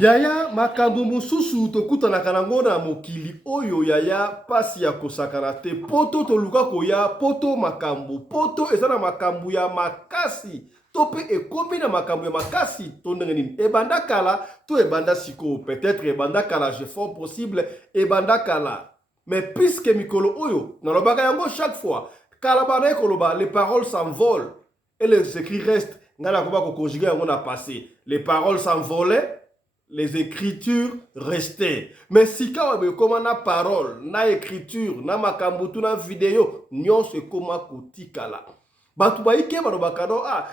Yaya makambo mususu tokutana kanango na mokili oyo yaya pasi ya kosakana te poto toluka koya poto makambo poto ezana makambo ya makasi to pe ekomi na makambo ya makasi to ndenge nini ebanda kala to ebanda siko peut-être ebanda kala je fort possible ebanda kala mais puisque mikolo oyo nalobaka yango chaque fois kala bana ekoloba les paroles s'envolent et les écrits restent ngana koba ko conjuguer yango na passé les paroles s'envolaient, les écritures restaient. Mais si quand on a parole, na écriture, na makambutu, na vidéo, nyon se koma kotikala. Batu baike barobakano ah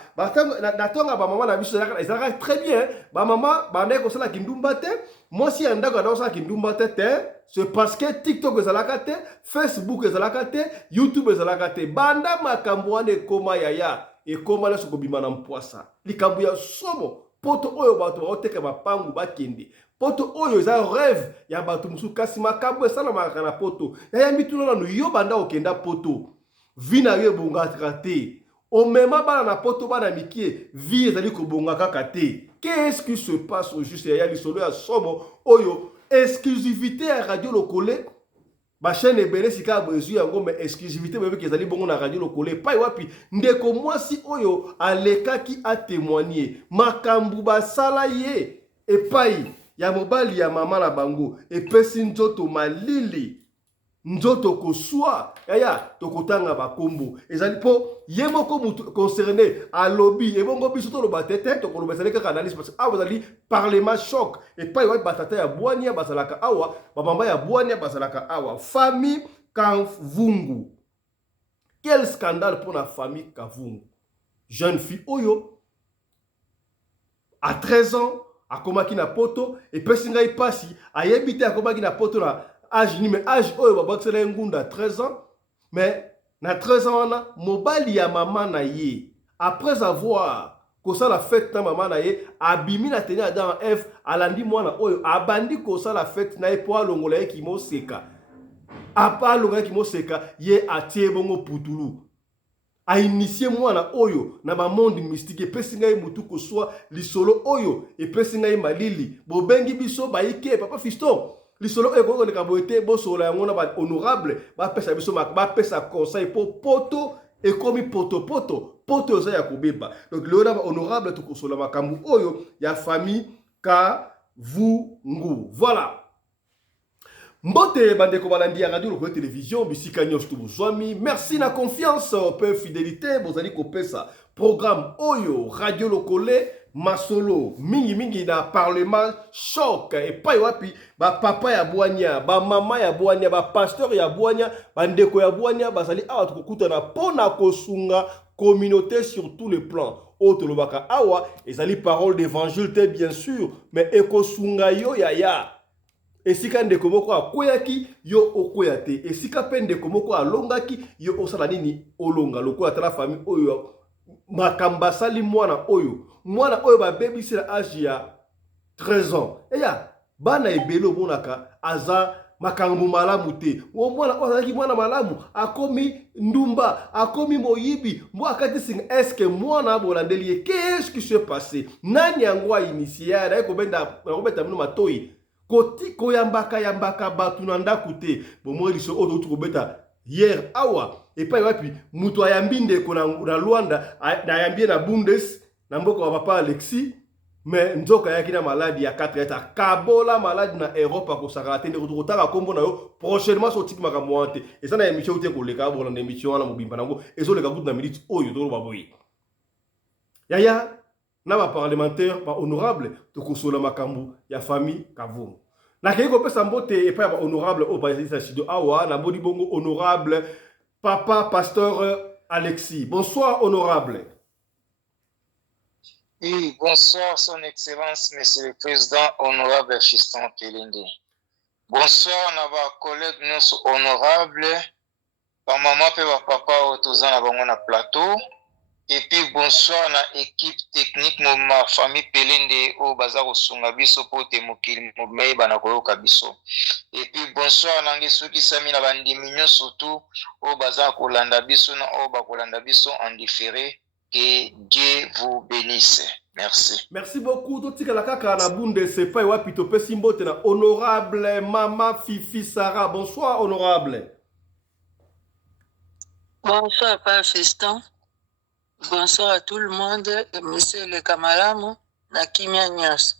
natonga ba maman na biso ezalaka très bien ba maman bande ko sala kindumba te moi si andako na sala kindumba te c'est parce que TikTok ezalaka te Facebook ezalaka te YouTube ezalaka te banda makambo wana ekoma yaya ekoma na sokobima na mpwasa likambo ya somo poto oyo bato baoteka bapangu bakende poto oyo eza rêve ya bato musu kasi makambo esalamaka na poto yaya mituna nanu yo banda okenda poto vi na yo ebongaka te omema bana na poto bana mikie vi ezali kobonga kaka te. Qu'est-ce qui se passe au juste yaya lisolo ya somo oyo exclusivité ya radio lokole ba chaîne ebele sika bezu yango mais exclusivité bebe kezali bongo na radio lokole pai wapi ndeko mwasi oyo alekaki a témoigner makambu basala ye epai ya mobali ya mama na bango epesi nzoto malili nzoto koswa yaya tokotanga bakombo ezali po ye moko mutu concerné alobi ebongo biso toloba tete tokoloba ezali kaka analyse parce que awa ezali parlement choc epai wapi batata ya bwania bazalaka awa bamama ya bwania bazalaka awa famille Kavungu. Quel scandale pour la famille Kavungu. Jeune fille oyo à 13 ans akomaki na poto epesi ngai pasi ayebite akomaki na poto na âge ni mais âge oyo babakisela ngunda 13 ans mais na 13 ans wana mobali ya mama na ye après avoir kosala fête na mama na ye abimi na teni Adam F alandi mwana oyo abandi kosala fête na ye po alongola ye kimoseka apa alongola ye kimoseka ye atie bongo putulu a initié mwana oyo na ba monde mystique epesi ngai mutu koswa lisolo oyo epesi ngai malili bobengi biso baike papa fiston lisolo oyo koleka boete bosola yango na ba honorable bapesa biso bapesa conseil po poto ekomi poto oza ya kobeba donc le na ba honorable tokosola makambu oyo ya famille Kavungu. Voilà. Mbote bandeko balandi ya radio lokole télévision bisika nyonso tobozwami merci na confiance pe fidélité bozali kopesa programme oyo radio lokole masolo mingi na parlement choc epai wapi ba papa ya bwania ba mama ya bwania ba pasteur ya bwania bandeko ya bwania bazali awa tokokutana pona kosunga communauté sur tous les plans otolobaka awa ezali parole d'évangile te bien sûr mais ekosunga yo yaya esika ndeko moko akweyaki yo okwea te esika pe ndeko moko alongaki yo osala nini olonga lokola tala famille oyo makamba sali mwana oyo babebisi na âge ya 13 ans eya bana ebele omonaka aza makambo malamu te mwana oyo azalaki mwana malamu akomi ndumba akomi moyibi mbo akati singa eske mwana abolandeli ye qu'est-ce qui se passe nani yango ainitié aye kobeta mino matoi koti koyambaka batu na ndaku te bomoi liso oyo tukobeta hier awa epai wapi mutu ayambi ndeko na Luanda ayambi na Bundes na mboka wa papa Alexis mais nzoka yaki na maladi ya 4 eta kabola maladi na Europe akosaka te ndeko tukotaka kombo na yo prochainement so tiki makambo ante eza na émission te koleka bola na émission wana mobimba nango ezoleka kutu na minute oyo toloba boye yaya na ba parlementaire ba honorable tokosola makambo ya famille Kavungu. Nakei kopesa mbote epai ba honorable o bazisa studio awa na bodi bongo honorable papa pasteur Alexis. Bonsoir honorable. Oui, bonsoir son excellence monsieur le président honorable Fiston Kelende. Bonsoir na ba collègue nyonso honorable ba maman pe ba papa otoza na bango na plateau. Et puis bonsoir na équipe technique ma famille Pelende o baza kosunga biso po te mokili mobimba bana koyoka biso. Et puis bonsoir na ngeso ki sami na bandimi nyonso surtout o baza kolanda biso na o ba kolanda biso en différé. Que Dieu vous bénisse. Merci. Merci beaucoup. Totikala kaka na bunde sepa wapi topesi mbote na honorable Mama Fifi Sarah. Bonsoir honorable. Bonsoir, Père Fiston. Bonsoir à tout le monde, monsieur le camarade, na Kimia Nyos.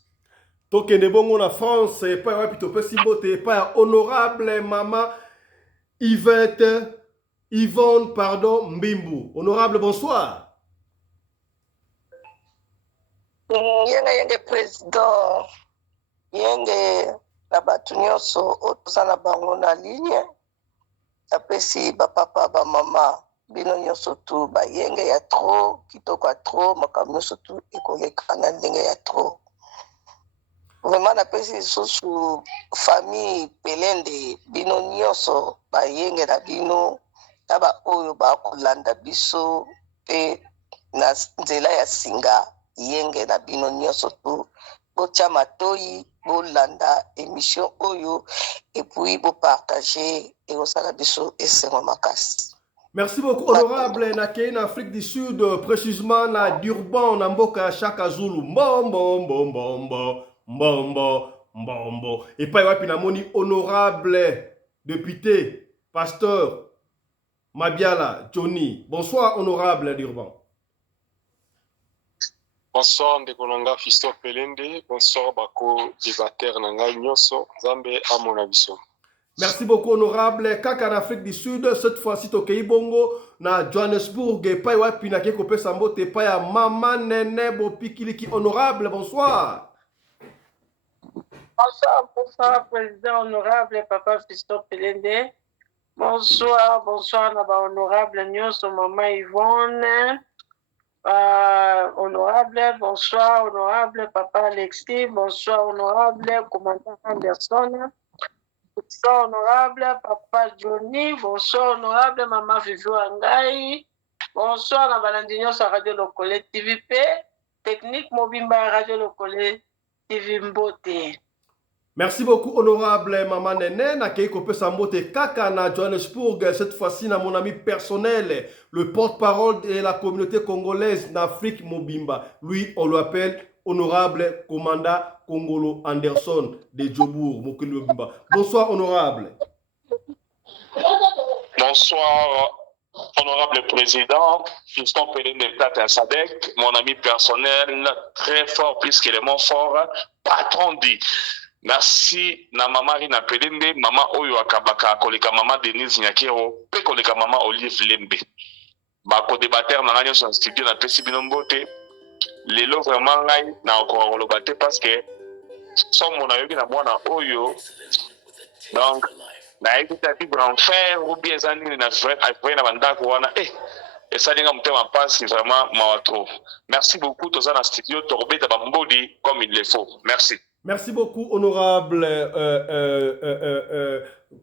Tokende bongo na France, epai wapi topesi mbote epai ya honorable Mama Yvette, Yvonne, pardon, Mbimbu. Honorable, bonsoir. Yenge président, yenge na batu nyonso otoza na bango na ligne. Apesi ba papa ba mama bino nyonso tu ba yenge ya trop kitoko ya trop makambo nyonso tu ekoleka na ndenge ya trop. Vraiment napesi lisusu famille Pelende bino nyonso ba yenge na bino na ba oyo bakolanda biso pe na nzela ya singa yenge na bino nyonso tu botia matoi bolanda émission oyo et puis bopartager ekosala biso esengo makasi. Merci beaucoup honorable nakei na Afrique du Sud, précisément na Durban na mboka ya Shaka Zulu. Mbombo mbombo mbombo mbombo mbombo. Epai wapi namoni honorable député pasteur Mabiala Johnny. Bonsoir honorable Durban. Bonsoir Ndekolonga Fiston Pelende, bonsoir Bako débatteur Nanga Nyoso, Zambe Amona Biso. Merci beaucoup honorable. Kaka en Afrique du Sud, cette fois-ci Tokei Bongo na Johannesburg, pai wapi na keko pesa mbote pai ya Mama Nene Bopikiliki honorable. Bonsoir. Bonsoir, bonsoir président honorable Papa Fiston Pelende. Bonsoir, bonsoir na ba honorable Nyonso Maman Yvonne. Honorable, bonsoir, honorable Papa Alexis, bonsoir, honorable Commandant Anderson, bonsoir, honorable Papa Johnny, bonsoir, honorable Maman Vivio Angai, bonsoir, na balandignon sa Radio Lokole TVP, technique Mobimba Radio Lokole TV Mbote. Merci beaucoup honorable Maman Nene na keiko pesa mbote kaka na Johannesburg, cette fois-ci na mon ami personnel, le porte-parole de la communauté congolaise d'Afrique Mobimba. Lui, on l'appelle honorable commandant Congolo Anderson de Djobour, Mokili Mobimba. Bonsoir honorable. Bonsoir honorable président, Fiston Pelende Tata Sadek, mon ami personnel, très fort puisqu'il est mon fort, patron dit. Merci na mama Rina Pelende, mama Oyo Akabaka, koleka mama Denise Nyakero, pe koleka mama Olive Lembe. Bako débatteur na ngani son studio na pesi binombote. Lelo vraiment ngai na encore le battre parce que son mon ayoki na mwana Oyo. Donc na ekita ti grand frère ou bien zani na frère na bandako wana et ça dinga mutema passe vraiment mawato. Merci beaucoup toza na studio torbeta bambodi comme il le faut. Merci. Merci beaucoup, honorable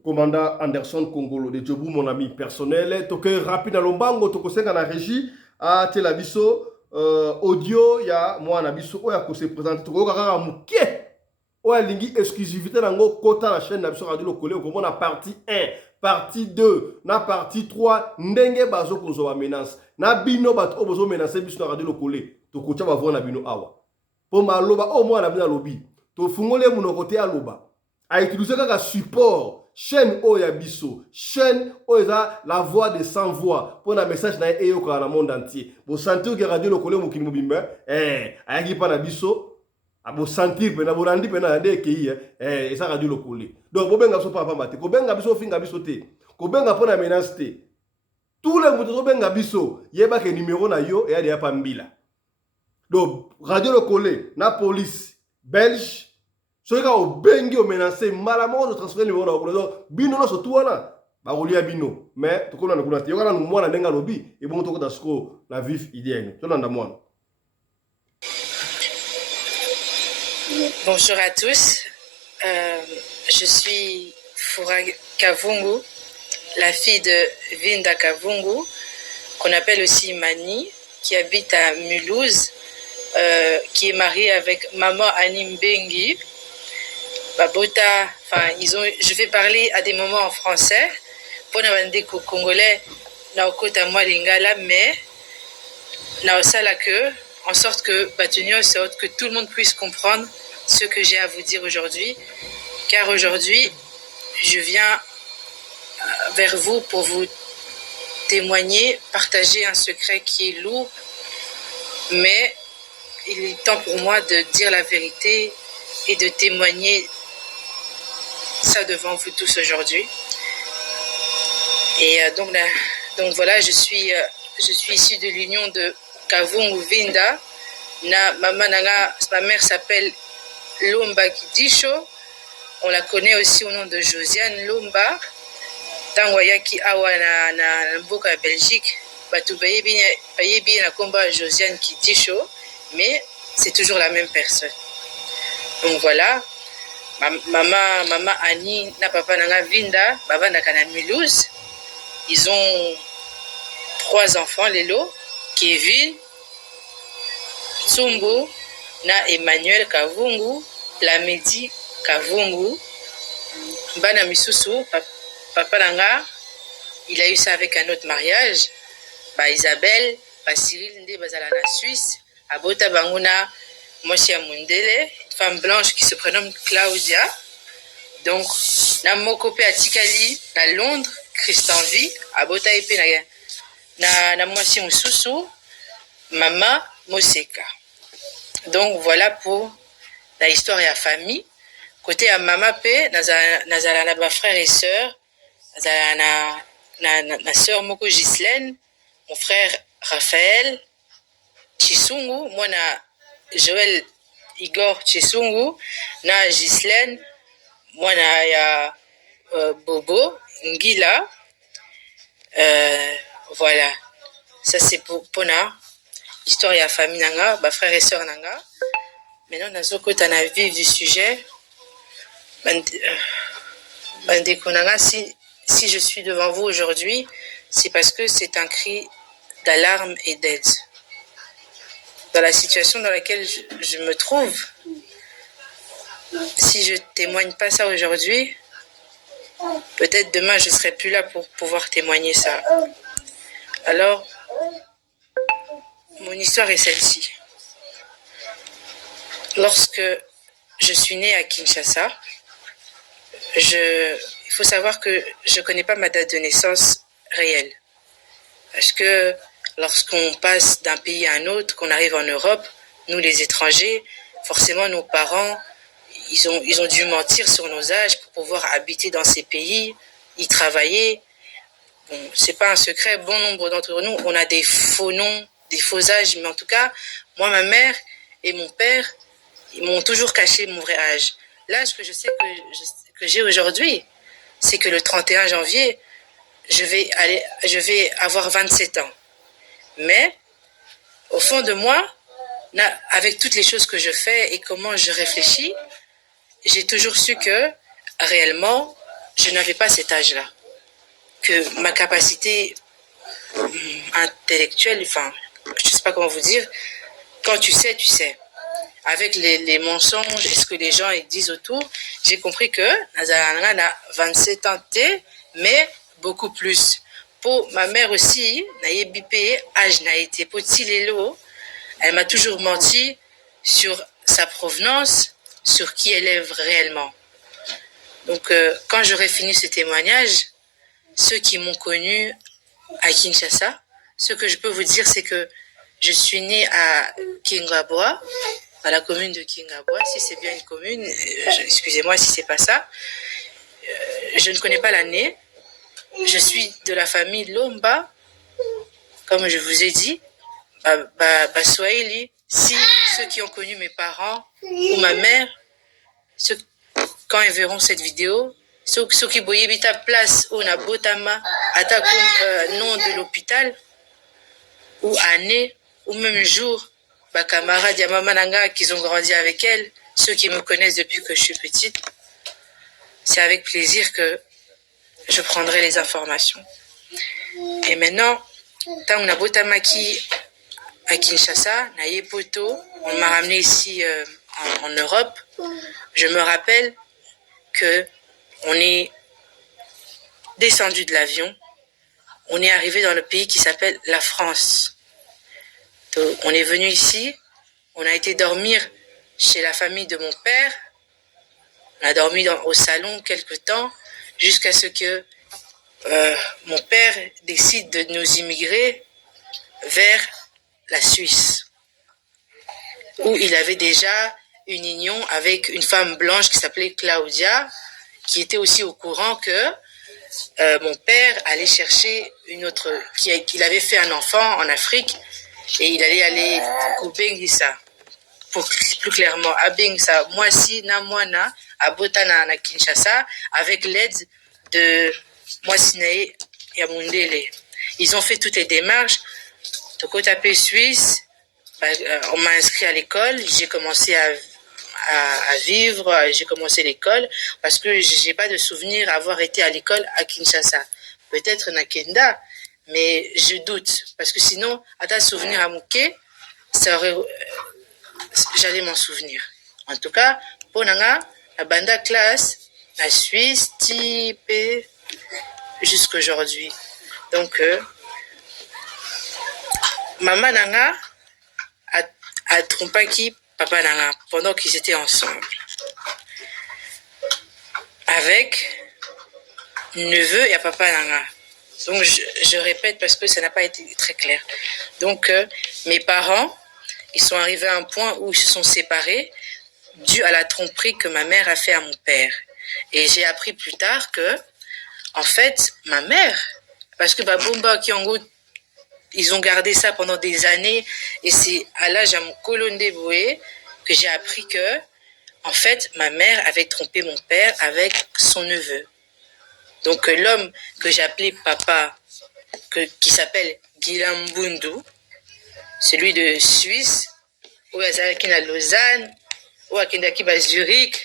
commandant Anderson Congolo de Djobou, mon ami personnel. Toke rapide à Lombango, toko senga na régie, à Telabiso, audio, ya moi na biso, oya ko se présente, toko kaka mukie, oya lingi exclusivité nango kota la chaîne na biso Radio Lokole, au na partie 1, partie 2, na partie 3, ndenge bazo kozo wa menace, na bino bat obozo menace biso na Radio Lokole, toko tcha ba vo na bino awa. Po maloba, o moi na bino lobi. Tofungole munokote aloba a utilisé kaka support chaîne oya biso chaîne oya la voix de sans voix pour un message na eyo ka na monde entier bo sentir que Radio Lokole mukini mobimba ayaki pa na biso abo sentir pe na borandi pe na de ki esa Radio Lokole donc bo benga so papa mate ko benga biso finga biso te ko benga pona menace te tous les motos so benga biso yeba ke numéro na yo e ya pa mbila donc Radio Lokole na police belge soki ka obengi omenace mbala moko to transférer numéro na okolo bino no surtout wana ba kolia bino mais tokona na kuna te yokana no mwana ndenga lobi e bongo tokota siko na vif idéenne to landa mwana. Bonjour à tous, je suis Fura Kavungu, la fille de Vinda Kavungu, qu'on appelle aussi Mani, qui habite à Mulhouse, qui est mariée avec maman Annie Mbengi. Babota, enfin, je vais parler à des moments en français pour ne congolais na okota moi lingala mais na osala que en sorte que Batunios, que tout le monde puisse comprendre ce que j'ai à vous dire aujourd'hui. Car aujourd'hui, je viens vers vous pour vous témoigner, partager un secret qui est lourd, mais il est temps pour moi de dire la vérité et de témoigner ça devant vous tous aujourd'hui. Et donc voilà, je suis issue de l'union de Kavungu Vinda. Ma mère s'appelle Lomba Kidisho. On la connaît aussi au nom de Josiane Lomba. Tango yaki awa na mboka ya Belgique, batu bayebi na komba Josiane Kidisho, mais c'est toujours la même personne. Donc voilà, maman Annie na papa nanga Vinda, bavandaka na Mulhouse. Ils ont 3 enfants, Lelo, Kevin, Tsumbu, na Emmanuel Kavungu, Lamedi Kavungu, Bana Misusu, papa nanga, il a eu ça avec un autre mariage. Isabelle, Cyril Nde bazala na Suisse, abota banguna Moshia Mundele, femme blanche qui se prénomme Claudia. Donc, na mokope atikali na Londres, Christian V, abota epe na Moshia Mususu, Mama Moseka. Donc voilà pour la histoire et la famille. Côté à Mama P, nazala na ba frères et sœurs, nazala na sœur moko Ghislaine, mon frère Raphaël Chisungu, moi na Joël Igor Chisungu, na Ghislaine, moi na ya Bobo Ngila. Voilà, ça c'est pour na histoire et la famille nanga, ba frères et sœurs nanga. Maintenant nazokota na vif du sujet. Bandeko nanga, si je suis devant vous aujourd'hui, c'est parce que c'est un cri d'alarme et d'aide. Dans la situation dans laquelle je me trouve, si je ne témoigne pas ça aujourd'hui, peut-être demain je ne serai plus là pour pouvoir témoigner ça. Alors, mon histoire est celle-ci. Lorsque je suis née à Kinshasa, il faut savoir que je ne connais pas ma date de naissance réelle. Parce que lorsqu'on passe d'un pays à un autre, qu'on arrive en Europe, nous les étrangers, forcément nos parents, ils ont dû mentir sur nos âges pour pouvoir habiter dans ces pays, y travailler. Bon, c'est pas un secret, bon nombre d'entre nous, on a des faux noms, des faux âges, mais en tout cas, moi, ma mère et mon père, ils m'ont toujours caché mon vrai âge. L'âge que je sais que j'ai aujourd'hui, c'est que le 31 janvier, je vais avoir 27 ans. Mais, au fond de moi, avec toutes les choses que je fais et comment je réfléchis, j'ai toujours su que, réellement, je n'avais pas cet âge-là. Que ma capacité intellectuelle, enfin, je ne sais pas comment vous dire, quand tu sais, tu sais. Avec les mensonges et ce que les gens disent autour, j'ai compris que Nazarana a 27 ans, mais beaucoup plus. Pour ma mère aussi, elle m'a toujours menti sur sa provenance, sur qui elle est réellement. Donc, quand j'aurai fini ce témoignage, ceux qui m'ont connu à Kinshasa, ce que je peux vous dire, c'est que je suis née à Kingaboa, à la commune de Kingaboa, si c'est bien une commune, excusez-moi si c'est pas ça. Je ne connais pas l'année. Je suis de la famille Lomba, comme je vous ai dit, Baswahili. Si ceux qui ont connu mes parents ou ma mère, quand ils verront cette vidéo, ceux qui voyaient ta place où na Botama, nom de l'hôpital, ou année, ou même jour, camarades Yamama Nanga qui ont grandi avec elle, ceux qui me connaissent depuis que je suis petite, c'est avec plaisir que je prendrai les informations. Et maintenant, tant na Botamaki à Kinshasa, na Yepoto, on m'a ramené ici en Europe. Je me rappelle que on est descendu de l'avion, on est arrivé dans le pays qui s'appelle la France. On est venu ici, on a été dormir chez la famille de mon père. On a dormi au salon quelque temps jusqu'à ce que mon père décide de nous immigrer vers la Suisse, où il avait déjà une union avec une femme blanche qui s'appelait Claudia, qui était aussi au courant que mon père allait chercher une autre, qu'il avait fait un enfant en Afrique et il allait aller au Bengisa. Pour plus clairement, à Bengisa, moi si na mwana à Botana na Kinshasa, avec l'aide de Mwasinae et Mundele. Ils ont fait toutes les démarches. De côté Suisse, on m'a inscrit à l'école, j'ai commencé à vivre, j'ai commencé l'école parce que j'ai pas de souvenir avoir été à l'école à Kinshasa. Peut-être na Kenda, mais je doute parce que sinon, à ta souvenir à Mouké, j'allais m'en souvenir. En tout cas, pour Nanga, la banda classe, la Suisse, type jusqu'à aujourd'hui. Donc, maman Nanga a trompé qui papa Nanga pendant qu'ils étaient ensemble. Avec neveu et papa Nanga. Donc, je répète parce que ça n'a pas été très clair. Donc, mes parents, ils sont arrivés à un point où ils se sont séparés dû à la tromperie que ma mère a fait à mon père. Et j'ai appris plus tard que, en fait, ma mère, parce que Babumba Kiongo, ils ont gardé ça pendant des années, et c'est à l'âge à mon colonne Boué que j'ai appris que, en fait, ma mère avait trompé mon père avec son neveu. Donc l'homme que j'appelais papa, qui s'appelle Guillaume Bundu, celui de Suisse, ou à Lausanne, ou à Zurich,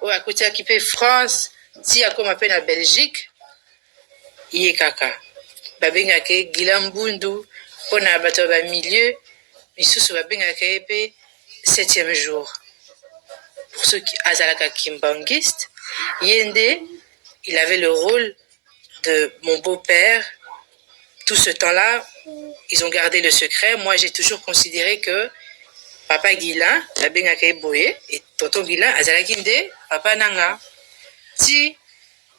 ou à France, si à comme appelle la Belgique, il est caca. Babengake Guillaume Bundu, on a battu au milieu, mais sous babengake 7e jour. Pour ceux qui azalaka kimbangiste, Yende, il avait le rôle de mon beau-père. Tout ce temps-là, ils ont gardé le secret. Moi, j'ai toujours considéré que papa Guilain, la bengaka boye, et tonton Guilain, azalakinde, papa nanga. Si,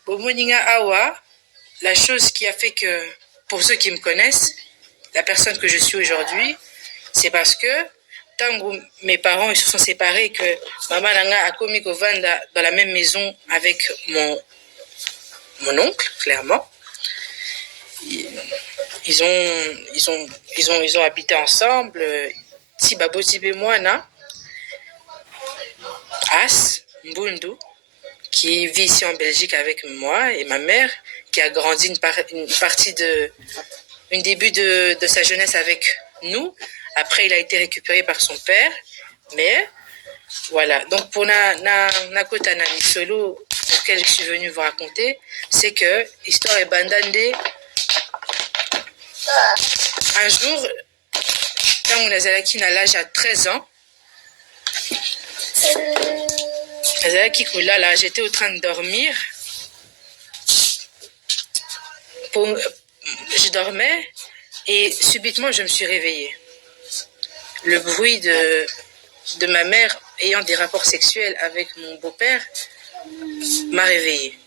bomoninga awa, la chose qui a fait que, pour ceux qui me connaissent, la personne que je suis aujourd'hui, c'est parce que, tant que mes parents ils se sont séparés, que maman nanga a commis Govanda dans la même maison avec mon oncle, clairement. Ils ont habité ensemble. Si Babo Tibé Moana, As, Mbundu, qui vit ici en Belgique avec moi et ma mère, qui a grandi une début de sa jeunesse avec nous. Après, il a été récupéré par son père. Mais voilà. Donc, pour Nakota Nani Solo, auquel je suis venue vous raconter, c'est que l'histoire est bandandée. Un jour, quand Nazalaki n'a l'âge à 13 ans, Nazalaki là, j'étais en train de dormir. Je dormais et subitement je me suis réveillée. Le bruit de ma mère ayant des rapports sexuels avec mon beau-père m'a réveillée.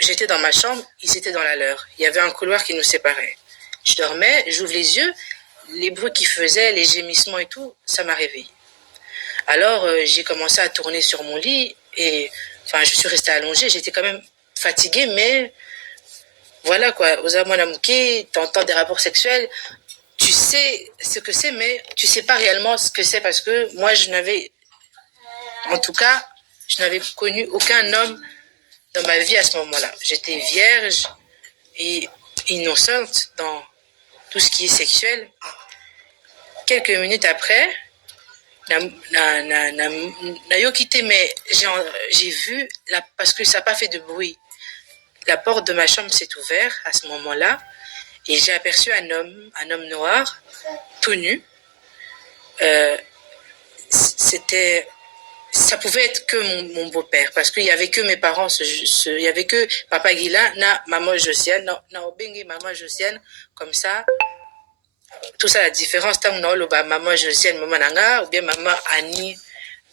J'étais dans ma chambre, ils étaient dans la leur. Il y avait un couloir qui nous séparait. Je dormais, j'ouvre les yeux, les bruits qu'ils faisaient, les gémissements et tout, ça m'a réveillée. Alors j'ai commencé à tourner sur mon lit et enfin je suis restée allongée, j'étais quand même fatiguée, mais voilà quoi, aux amonamuki, t'entends des rapports sexuels, tu sais ce que c'est, mais tu sais pas réellement ce que c'est parce que moi je n'avais connu aucun homme dans ma vie à ce moment-là. J'étais vierge et innocente dans tout ce qui est sexuel. Quelques minutes après, mais j'ai vu, parce que ça n'a pas fait de bruit. La porte de ma chambre s'est ouverte à ce moment-là et j'ai aperçu un homme noir, tout nu. Ça pouvait être que mon beau-père parce qu'il n'y avait que mes parents, il n'y avait que papa Guilain, na maman Josiane, na Obengi maman Josiane, comme ça. tout ça la différence tant on a maman Josiane maman nanga ou bien maman Annie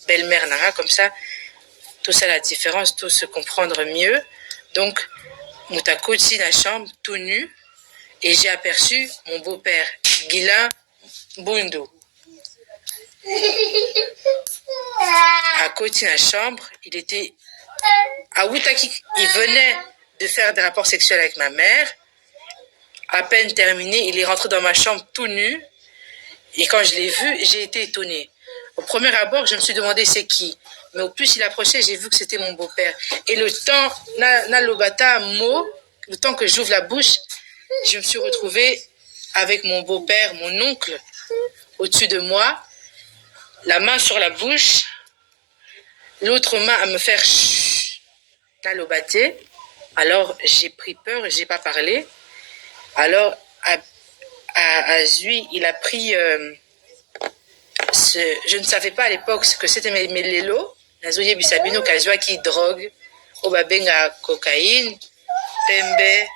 belle-mère nanga comme ça tout ça la différence tout se comprendre mieux donc Mutakoti la chambre tout nu et j'ai aperçu mon beau-père Guilain Bundo à côté de la chambre il était à Wutaki il venait de faire des rapports sexuels avec ma mère. À peine terminé, il est rentré dans ma chambre tout nu. Et quand je l'ai vu, j'ai été étonnée. Au premier abord, je me suis demandé c'est qui. Mais au plus il approchait, j'ai vu que c'était mon beau-père. Et le temps, le temps que j'ouvre la bouche, je me suis retrouvée avec mon beau-père, mon oncle, au-dessus de moi, la main sur la bouche, l'autre main à me faire chut, talobaté. Alors j'ai pris peur, j'ai pas parlé. Alors à Zui, il a pris je ne savais pas à l'époque ce que c'était mes lélo. Nazoye bisabino kazwa qui drogue, obabenga cocaïne, pembe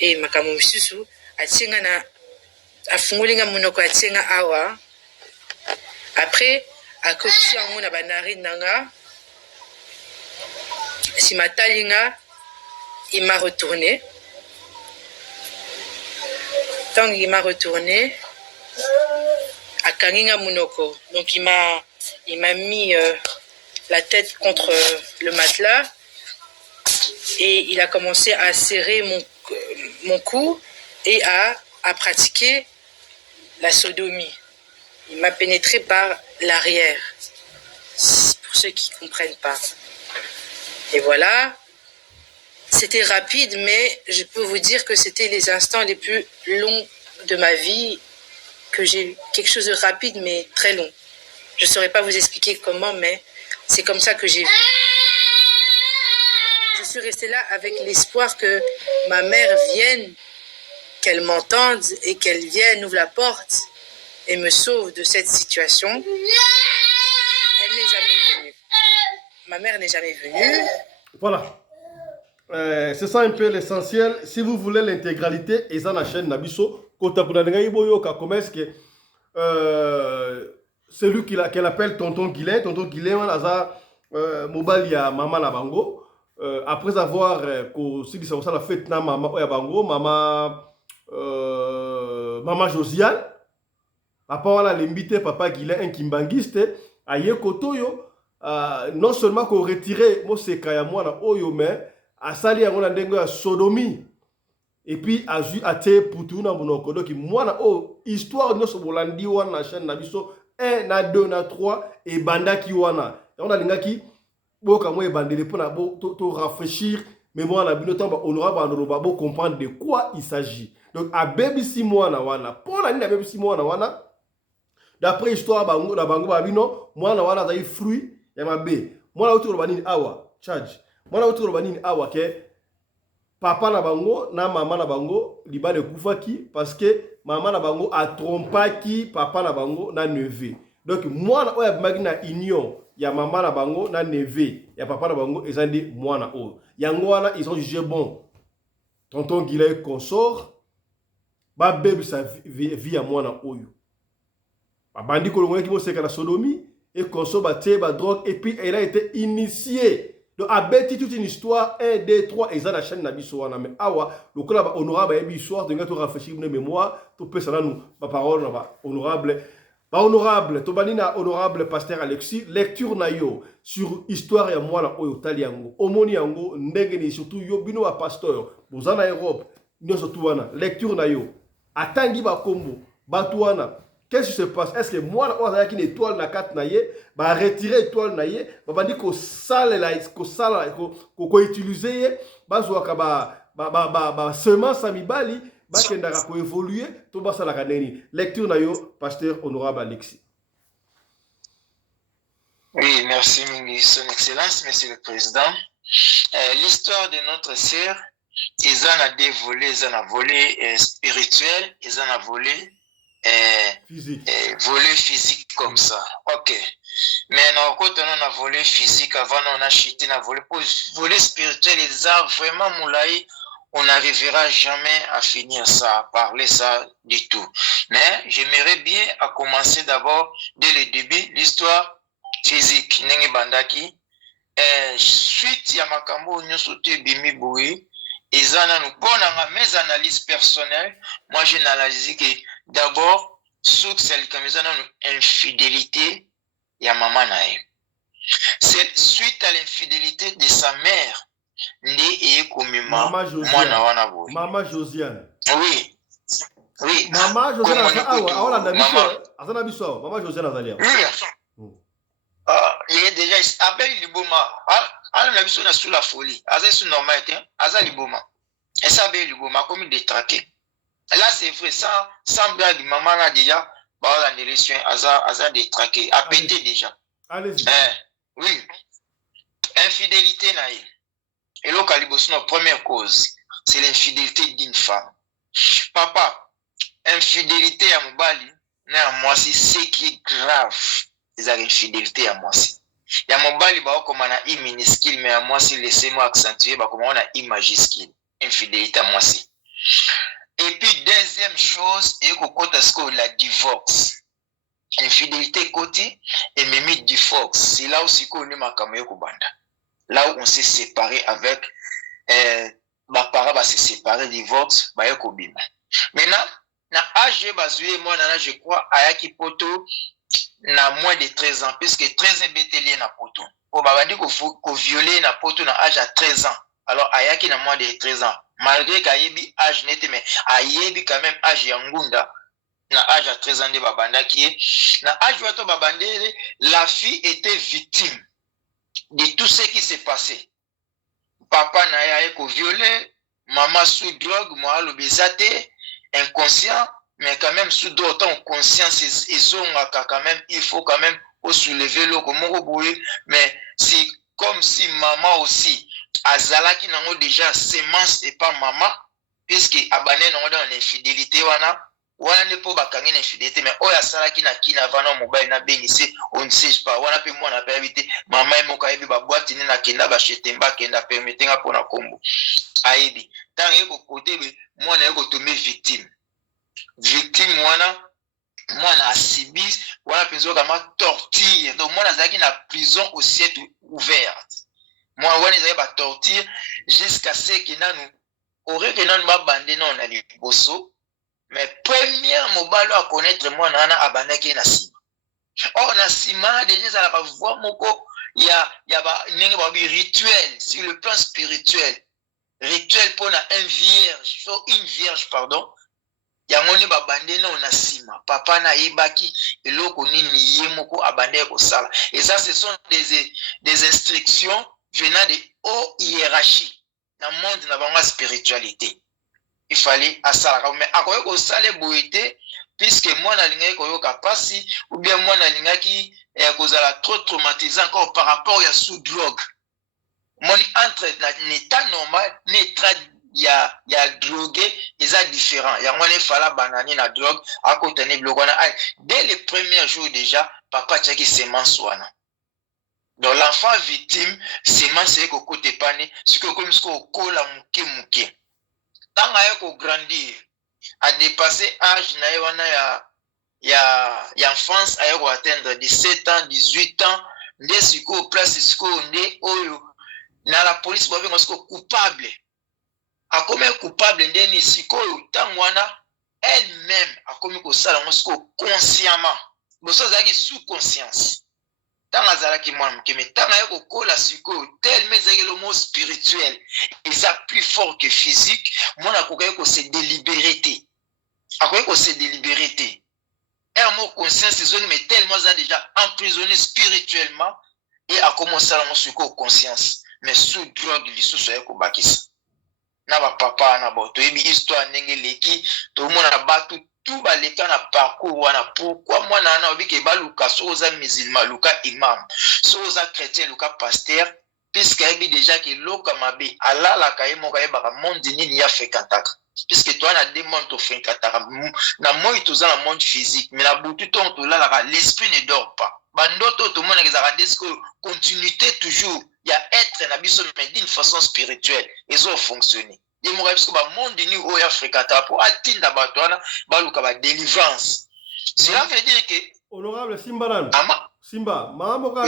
et makamu misusu atinga na afungulinga munoko atinga awa. Après à côté en na banari nanga si matalinga il m'a retourné. Tant qu'il m'a retourné à Kanginga Munoko. Donc il m'a mis la tête contre le matelas et il a commencé à serrer mon cou et à pratiquer la sodomie. Il m'a pénétré par l'arrière. Pour ceux qui ne comprennent pas. Et voilà. C'était rapide, mais je peux vous dire que c'était les instants les plus longs de ma vie, que j'ai eu quelque chose de rapide, mais très long. Je ne saurais pas vous expliquer comment, mais c'est comme ça que j'ai vu. Je suis restée là avec l'espoir que ma mère vienne, qu'elle m'entende et qu'elle vienne, ouvre la porte et me sauve de cette situation. Elle n'est jamais venue. Ma mère n'est jamais venue. Voilà. C'est ça un peu l'essentiel. Si vous voulez l'intégralité, et ça la chaîne Nabiso, comment est-ce que celui qu'elle appelle Tonton Guilain, mobile ya Maman Labango, après avoir si ça la fête na Maman Yabango, Maman Josiane, papa wala l'invité papa Guilain un kimbangiste, aye kotoyo, non seulement qu'on retire Moseka ya mwana oyo mais asali yango na ndenge ya sodomie et puis azui ate putu na monoko donc mwana o histoire nyonso bolandi wana na chaîne na biso 1 na 2 na 3 et bandaki wana on a lingaki boka mo e bandele pona to rafraîchir mémoire na bino tamba honorable androba bo comprendre de quoi il s'agit donc a bebisi mwana wana pona ni na bebisi mwana wana d'après histoire bango na bango babino mwana wana azali fruit ya mabe mwana otoro banini awa charge mwana otoro banini awa ke papa na bango na mama na bango libale kufaki parce que mama na bango a trompaki papa na bango na neveu donc mwana oya bimaki na union ya mama na bango na neveu ya papa na bango ezandi mwana oyo yango wana ils ont jugé bon tonton Guilain consort ba bebisa vie ya mwana oyo babandi kolongolaki moseka na sodomie et consort ba tie ba drogue et puis elle a été initiée. Donc, à bêti toute une histoire, 1, 2, 3, et ça, la chaîne n'a pas de mais awa, le cas là, honorable, il y a une histoire, donc, tu réfléchis, une mémoire, tu peux ça, nous, ma parole, honorable, pas honorable, tu banina, honorable, pasteur Alexis, lecture na yo, sur histoire ya moi, la oyo, taliango, omoni yango, ndengeni, surtout yo, bino a pasteur, bozana Europe, nous surtout wana, lecture na yo, atangi ba kombo, batouana, qu'est-ce qui se passe? Est-ce que moi, on a une étoile na 4 naïe, bah retirer étoile naïe, bah dit qu'on sale la, qu'on utiliser, bah soit bah semence amibali, bah kendara ko évoluer, tout bah ça la kaneni. Lecture naïo, pasteur honorable Alexis. Oui, merci, Son Excellence, Monsieur le Président. L'histoire de notre sœur, ils en ont des volets, ils en ont volé spirituel, ils en ont volé volet physique comme ça. Ok. Mais quand on a volé physique, avant on a chuté, on a volé spirituel, ils ont vraiment moulai, on n'arrivera jamais à finir ça, à parler ça du tout. Mais j'aimerais bien à commencer d'abord, dès le début, l'histoire physique. Nenge bandaki, suite ya makambo nyonso te bimi boui, ezana nous bonanga mes analyses personnelles. Moi, j'ai analysé que d'abord, souk salikamizana nous infidélité ya maman nae. C'est suite à l'infidélité de sa mère. Maman Josiane. Maman Josiane. Oui. Oui. Maman Josiane. Maman Josiane Azalia. Oui. Il est déjà Abel Liboma. On a vu sous la folie. Azé sous normal. Azal Liboma. Et ça Abel Liboma comme détraqué. Là c'est vrai sans blague maman a déjà la direction Azal détraqué. A pété déjà. Allez-y. Oui. Infidélité naïe. Et là, la première cause, c'est l'infidélité d'une femme. Papa, infidélité à Mobali, moi c'est qui est grave. C'est l'infidélité à moi. Il y a Mobali, comme on a I minuscule, mais à moi c'est laissez-moi accentuer, comme on a I majuscule. Infidélité à moi. Et puis, deuxième chose, et la divorce. Infidélité côté, et même divorce. C'est là aussi qu'on est ma Kubanda. Là où on s'est séparé avec ma parent va se séparer divorce ba yekobima. Maintenant na âge bazoué moi nana je crois ayaki poto na moins de 13 ans puisque 13 ans betelié na poto. Ko babandi ko violer na poto na âge à 13 ans. Alors ayaki na moins de 13 ans. Malgré qu'ayebi âge n'était mais ayebi quand même âge ya ngunda na âge à 13 ans de babanda qui est na âge wato babandele la fille était victime de tout ce qui s'est passé. Papa n'a pas violé, maman sous drogue, moi l'obésité, inconscient, mais quand même sous d'autant conscience, quand même, il faut quand même soulever le comme mais c'est comme si maman aussi, Azala qui n'a déjà sémence et pas maman, puisque Abané n'a dans l'infidélité, wana ne po bakangi na infidélité mais oya sala ki na kina vana mobile na bengisi on ne sait pas wana pe mwana pe habité mama emoka yebi ba boîte ni na kenda ba chetemba kenda permettinga pona kombo aibi tant yeko côté be mwana yeko tomber victime mwana asibis wana penzo kama torture donc mwana zaki na prison au ciel ouvert mwana wana zaki ba torture jusqu'à ce que nanu aurait que nanu ba bandé non na liboso. Mais premier mobile à connaître moi nana abanaki na sima. Oh na sima déjà ça la voix moko il y a ba ningi ba rituel sur le plan spirituel. Rituel pour un vierge pardon. Ya ngoni ba bande na sima. Papa na yebaki eloko nini ye moko abande ko sala. Et ça ce sont des instructions venant de haute hiérarchie dans le monde na banga spiritualité. Il fallait à ça mais à quoi au salé boité puisque moi na linga ko kapasi ou bien moi na linga qui kozala trop traumatisant encore par rapport à sous drogue mon entre l'état normal l'état ya drogué ils a différent ya moi ne fala banani na drogue à côté ne blokona dès les premiers jours déjà papa tchaki semence wana donc l'enfant victime semence ko côté pané ce que comme ce ko kola muke tant à grandir, à dépasser l'âge ya enfance, à atteindre 17 ans, 18 ans, dès ce qu'on place ce qu'on est, dans la police, on est coupable. À combien coupable, ndeni siko tangwana elle-même a commis que ça, on consciemment. Mais ça, c'est sous conscience. Tant azalaki mwana mais tant ayeko kola siko tellement c'est le mot spirituel et ça plus fort que physique mwana kokaye ko se délibérer akoye ko se délibérer un mot conscience zone mais tellement ça déjà emprisonné spirituellement et a commencé à siko conscience mais sous drogue lisusu ayeko bakisa na ba papa na boto ebi histoire ndenge leki to mona batu tout baleka na parcours wana pourquoi moi nana obike baluka soza musulman luka imam soza chrétien luka pasteur puisque ebi déjà que loka mabe alala kaimo kayeba ka monde nini ya fekataka puisque toi na demande to fekataka na moi toza na monde physique mais la butu to lala ka l'esprit ne dort pas bandoto to mona kezaka desko continuité toujours il y a être na biso mais d'une façon spirituelle ils ont fonctionné. ye moko parce que ba monde ni o Africa ta po atinda bato wana baluka ba délivrance. Cela veut dire que honorable Simbalan ama Simba maman ka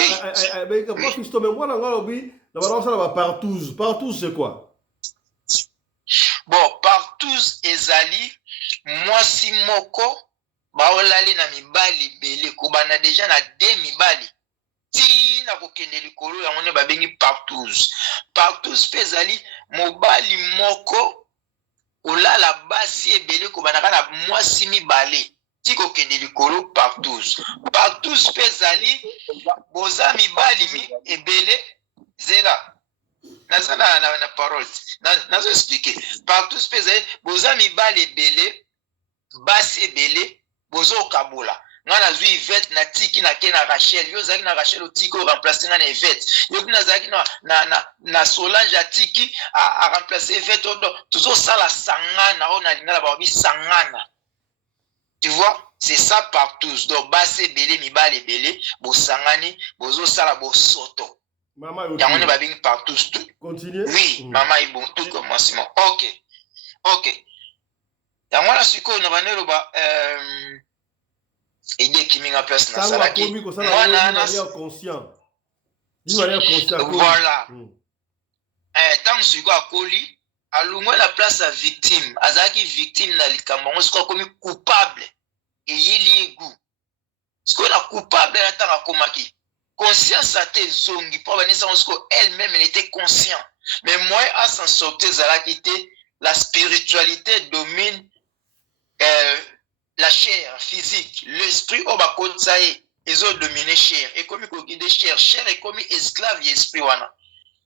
ba moi fisto mais moi na ngalobi na ba ça ba partout c'est quoi? Bon, partout ezali mwasi moko baolali na mibali belé kobana déjà na 2 mibali ti na kokende likolo yango ne babengi partout ezali mobali moko olala basi ebele kobana na mwasi mibale ti kokende likolo partout ezali boza mibali ebele zela nazana na parole nazo expliquer partout ezali boza mibali ebele basi ebele bozo kabola ngana zui Yvette na tiki na ke na Rachel yo zaki na Rachel o tiki o remplacer na Yvette yo kuna zaki na Solange a tiki a remplacer Yvette odo tuzo sala sangana on a lingala ba bi sangana. Tu vois, c'est ça partout. Donc basi belé mibale belé bo sangani bozo sala bo soto Maman yango ne ba bingi partout. Continue. Oui, maman est bon tout commencement. OK. Yango la siko na banelo ba aider Kiminga place na salaki. Voilà. Tant siko akoli alungwe la place à victime, azaki victime na likambo ngo siko komi coupable et yili egu. Siko na coupable na tanga komaki. Conscience a été zongi pour venir sans elle-même elle était consciente. Mais moi à s'en sortir zalaki la spiritualité domine la chair physique, l'esprit au bakotsae, ils ont dominé chair. Et comme il y a chair est comme esclave et esprit wana.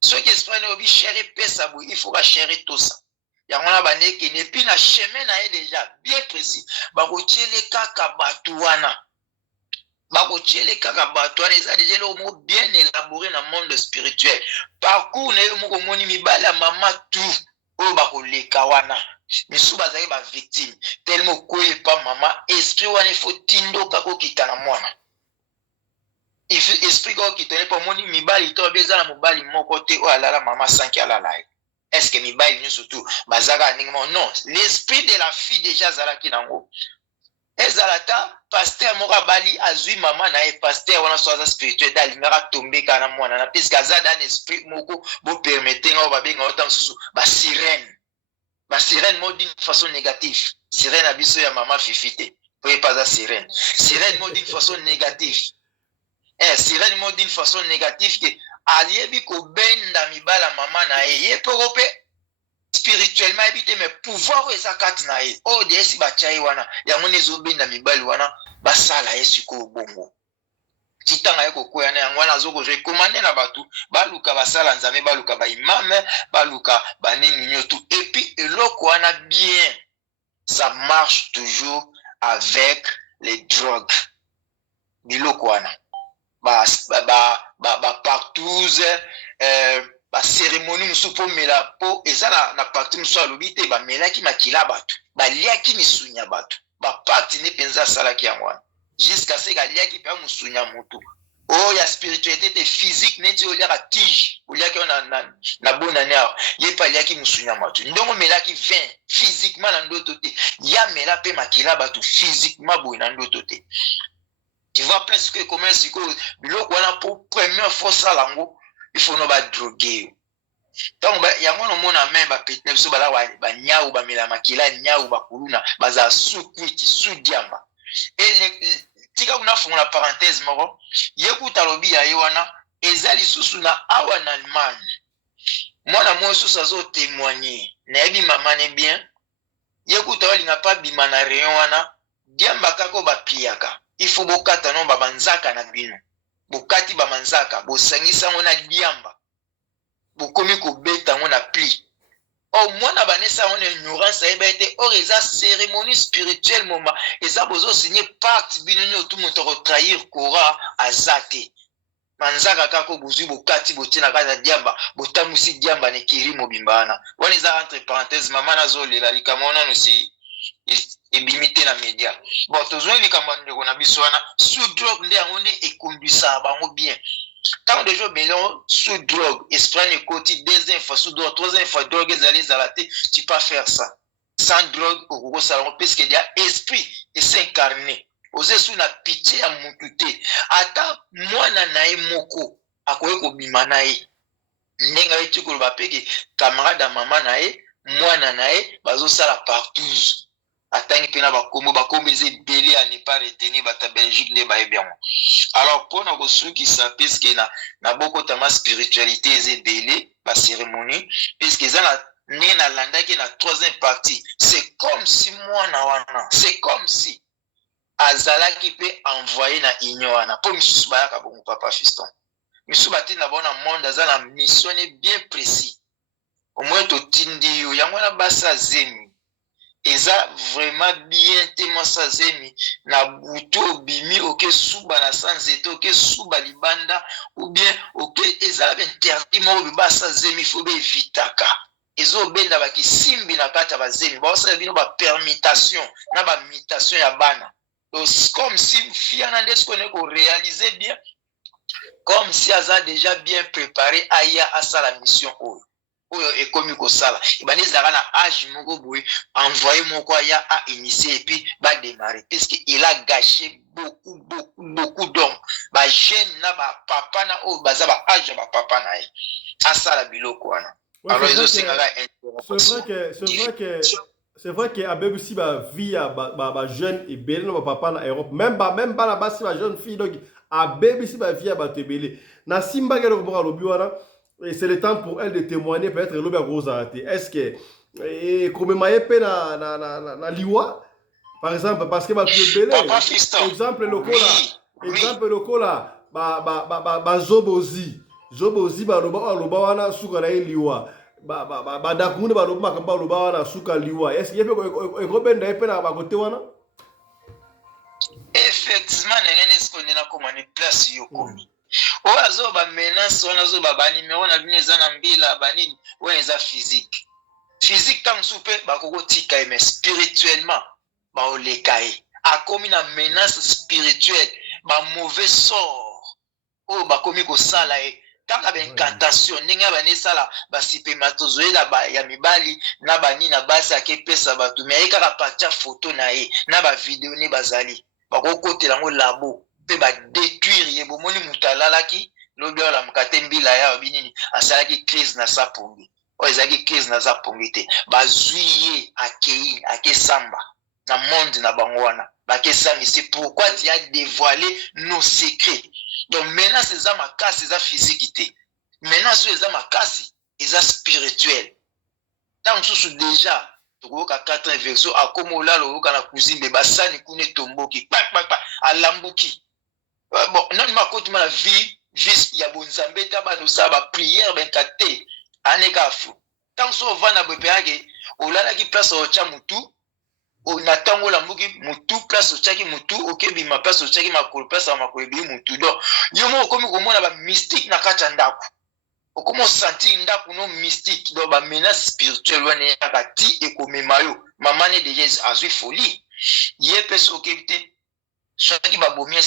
Ceux qui espèrent obi chair et pesa il faut que chair tout ça. Il y a un bané qui n'est plus na chemin na déjà bien précis. Bakotiele kaka batuana. Bakotiele kaka batuana ils ont déjà le mot bien élaboré dans le monde spirituel. Parcours ne mo komoni mibala mama tout o bakoleka wana. Misu bazali ba victime tellement koye pas maman esprit wana il faut tindo kako kitana mwana il faut esprit kako kitana pas moni mibali to bezala mobali moko te o alala mama sanki alala est-ce que mibali ni surtout bazaka ningmo non l'esprit de la fille déjà zala kinango ezalata pasteur moko bali azui mama na e pasteur wana soza spirituel dalingaka tomber kana mwana na puisque azada un esprit moko bo permettre ngo babenga autant susu ba sirène. Ma sirène m'a dit d'une façon négative. Sirène a biso ya maman fifite. Vous pas la sirène. Sirène m'a dit d'une façon négative. Sirène m'a dit d'une façon négative que aliebi ko benda mibala maman na ye porope spirituellement habité mais pouvoir ezakati na ye. Oh de si ba chai wana ya mone zo benda mibali wana basala yesu ko bongo. Titanga yeko koya na yango wana zoko recommande na batu baluka basala nzambe baluka ba imam baluka baningi nyotu et puis eloko wana bien ça marche toujours avec les drogues biloko wana ba partout ba cérémonie musupo mela po ezala na partout musu alobite ba melaki makila batu ba liaki misunya batu ba parti ne penza salaki yango wana jusqu'à ce qu'il y ait qui peut musunya mutu oh ya spiritualité physique neti o liaka tige o liaka na bona nea ye pa liaki musunya mutu ndongo melaki vin physiquement na ndoto te ya mela pe makila batu physiquement bo na ndoto te tu vois presque comment siko biloko wana pour première fois ça lango il faut no ba droguer donc ba yango no mona même ba petne so bala ba nyau ba mela makila nyau ba kuluna baza sukwiti sudiamba et tika kuna funga parenthèse moko yekuta lobi ya yewana ezali susu na awa na Allemagne mwana mo susu azo témoigner na yebi mama ne bien yekuta walinga pa bima na rayon wana diamba kako ba piaka il faut bokata no babanzaka na bino bokati ba manzaka bosangisa ngona diamba bokomi ko beta ngona pli au moins na banesa on ignorance eba été or eza cérémonie spirituelle moma eza bozo signer pacte binoni tout monde to trahir kora azate manzaka kako bozui bokati botina kaza diamba botamusi diamba ne kirimo bimbana wana eza entre parenthèses mama nazo lela likamona no si ebimité na média bon tozoi likamana ndeko na biso wana sous drogue nde yango nde ekonduisa bango bien Tant de jours sous drogue, esprit côté, deuxième fois sous drogue, troisième fois drogue, tu peux faire ça. Sans drogue, au gros salon, puisqu'il y a esprit et s'incarner. Osez sous la pitié à mon côté. Attends, moi, nanae moko, à quoi ko bimanae. Nenga etu ko ba peke camarade maman nae, moi nanae, bazo sala partout. Atangi pena ba kombo belé à ne pas retenir bata Belgique ne ba bien. Alors pour na kosu qui s'appelle que na boko tama spiritualité est belé ba cérémonie puisque ça na landa qui na troisième partie. C'est comme si moi na wana, c'est comme si azala qui peut envoyer na ignoana pour misusu ba ka bon papa fiston. Misusu bati na bona monde azala mission bien précis. Au moins to tindi yo yangwana basa zemi. Eza vraiment bien tellement ça zemi na buto bimi oke suba na sanzeto oke suba libanda ou bien oke eza interdit mo biba ça zemi faut be vitaka ezo benda ba kisimbi na kata ba zemi ba ça bino ba permutation na ba mutation ya bana donc comme si fiana ndesko ne ko réaliser bien comme si aza déjà bien préparé aya à la mission oyo et comme il sala ibani zara na âge moko boy envoyer moko ya a initier et puis va démarrer parce que il a gâché beaucoup d'hommes ba jeune na ba papa na o baza ba âge ba papa na e asala biloko wana alors ils ont c'est vrai que à BBC ba vie ba jeune et belé na ba papa na Europe même ba la basi ba jeune fille donc à BBC ba vie ba tebelé na simba ke ko boka lobi wana. Et c'est le temps pour elle de témoigner, peut-être l'obé Rosa. Est-ce que comme maïpe na liwa, par exemple, parce que tu es belé. Exemple local là, ba zobozi ba loba wana suka na liwa. Ba dakunde ba loba makamba loba wana suka liwa. Est-ce qu'il y a ko benda epe na ba côté wana? Effectivement, nene ce qu'on est na comme une place yokomi. Oazo ba menace wana zo ba numéro na bino eza na mbila banini wana eza physique tant soupe ba koko tika mais spirituellement ba olekae akomi na menace spirituelle ba mauvais sort o ba komi ko sala e tant ka incantation ndenge ba ne sala ba spermatozoïde ba ya mibali na bani na basi akepesa bato mais kaka patia photo na e na ba vidéo ni bazali ba koko telango labo pe ba détruire ye bomoni mutalalaki lobi ala mukate mbila ya binini asalaki crise na sa pongi o ezaki crise na sa pongi te bazuiye akei akesamba na monde na bango wana bakesami c'est pourquoi tu as dévoilé nos secrets donc maintenant c'est ça makasi c'est physique te maintenant c'est ça makasi c'est spirituel tant sous déjà tokoka 4 verso akomola loka na cuisine basani kune tomboki pa alambuki. Bon, non, ma côté, ma vie, juste, il y a bon zambé, tabac, nous ça, prière, ben, kate, anekafu. Tant so va na bepéage, au la qui place au chamutu, au natango la mugi, mutu, place au chaki mutu, ok, bi ma place au chaki, ma kol place à ma kol bi mutu. Donc, yomo, comme on a mystique na kachandaku. Au comment sentir ndaku non mystique, donc, ba menace spirituelle, wane yakati, et comme mayo, maman est déjà à folie. Yé pes ok, soki babomia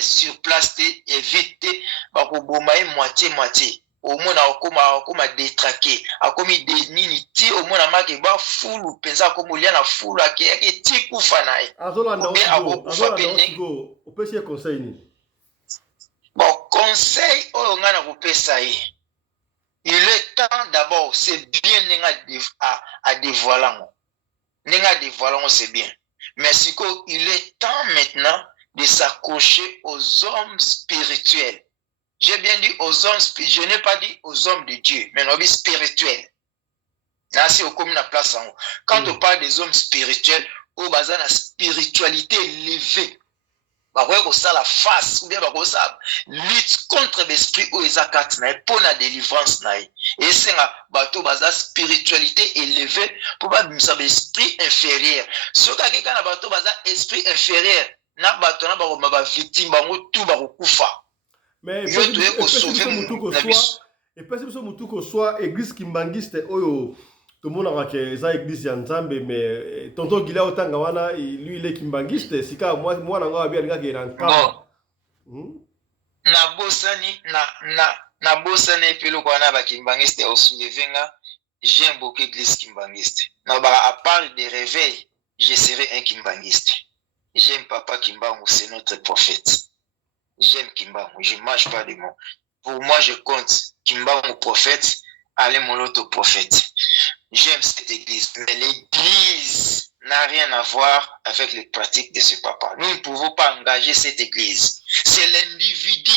sur place te évite bakoboma ye moitié omona akoma détraqué akomi nini ti omona make ba fulu penza akomolia na fulu akeyaki ti kufa na ye opesi ye conseil nini? Bon conseil oyo nga na kopesa ye il est temps d'abord c'est bien ndenge a dévoilango ndenge a dévoilango c'est bien. Mais il est temps maintenant de s'accrocher aux hommes spirituels. J'ai bien dit aux hommes spirituels, je n'ai pas dit aux hommes de Dieu, mais aux hommes spirituels. Là, c'est comme la place en haut. Quand on parle des hommes spirituels, au bazar la spiritualité élevée. Ça la face ou bien ça lutte contre l'esprit ou les akats pour la délivrance et c'est un bateau bazar spiritualité élevée pour pas l'esprit inférieur ce qui a bateau bazar esprit inférieur na bateau na ba victime bango tout ba kufa mais et parce que mutu ko soit église kimbangiste oyo tout le monde a que ça église ya Nzambe mais tonton Gila otanga wana lui il est kimbangiste sika moi nanga bien nga ke na nkama na bosani na bosani epilo kwa na bakimbangiste au soulevenga. J'aime beaucoup l'église kimbangiste. Na ba à part des réveils, je serai un kimbangiste. J'aime Papa Kimbangu, c'est notre prophète. J'aime Kimbangu, je ne mange pas de mots. Pour moi, je compte Kimbangu prophète, allez mon autre prophète. J'aime cette église, mais l'église n'a rien à voir avec les pratiques de ce papa. Nous ne pouvons pas engager cette église. C'est l'individu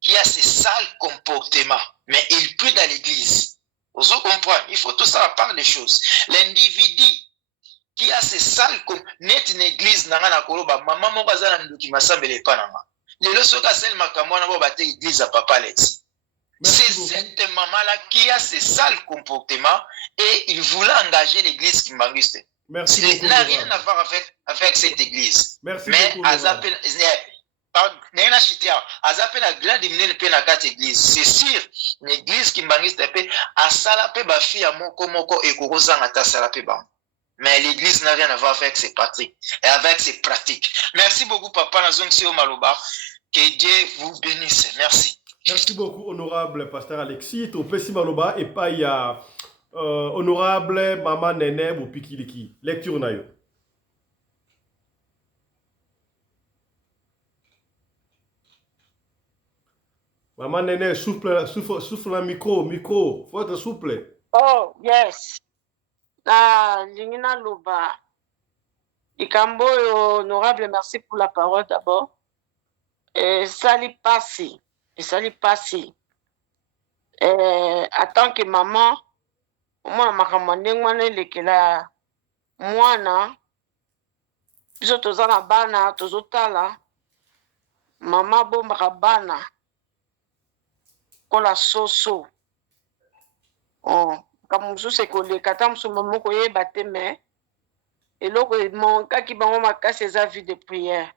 qui a ces sales comportements, mais il peut dans l'église. Vous comprenez? Il faut tout ça à part des choses. L'individu qui a ces sales comportements, net une église, n'a rien à koloba, maman mokaza na nduki masambele panama. Le soka sel makamwa na bo bate église à papa Let's. C'est cette maman-là qui a ces sales comportements et il voulait engager l'église Kimbanguiste. Merci beaucoup. Ça n'a rien à voir avec cette église. Merci mais beaucoup. C'est sûr, l'église Kimbanguiste a salapé ba fille à moko et korozanga ta salapé ba. Mais l'église n'a rien à voir avec ses pratiques et avec ses pratiques. Merci beaucoup, Papa Nazongsi Omaloba. Que Dieu vous bénisse. Merci. Merci beaucoup, honorable pasteur Alexis. Topesi Maloba et pas y a honorable Maman Nene Bopikiliki. Lecture nayo. Maman Nene, souffle le micro. Faut être souple. Oh, yes. Lingina Loba. Ikambo, honorable, merci pour la parole d'abord. Sali passé. En tant que maman, moi, makamande lekela mwana biso tozana bana tozotala mama bomba bana kola soso kamusu sekoleka ta musu mama koyeba te me eloko monkaki bango makasi eza vie de prière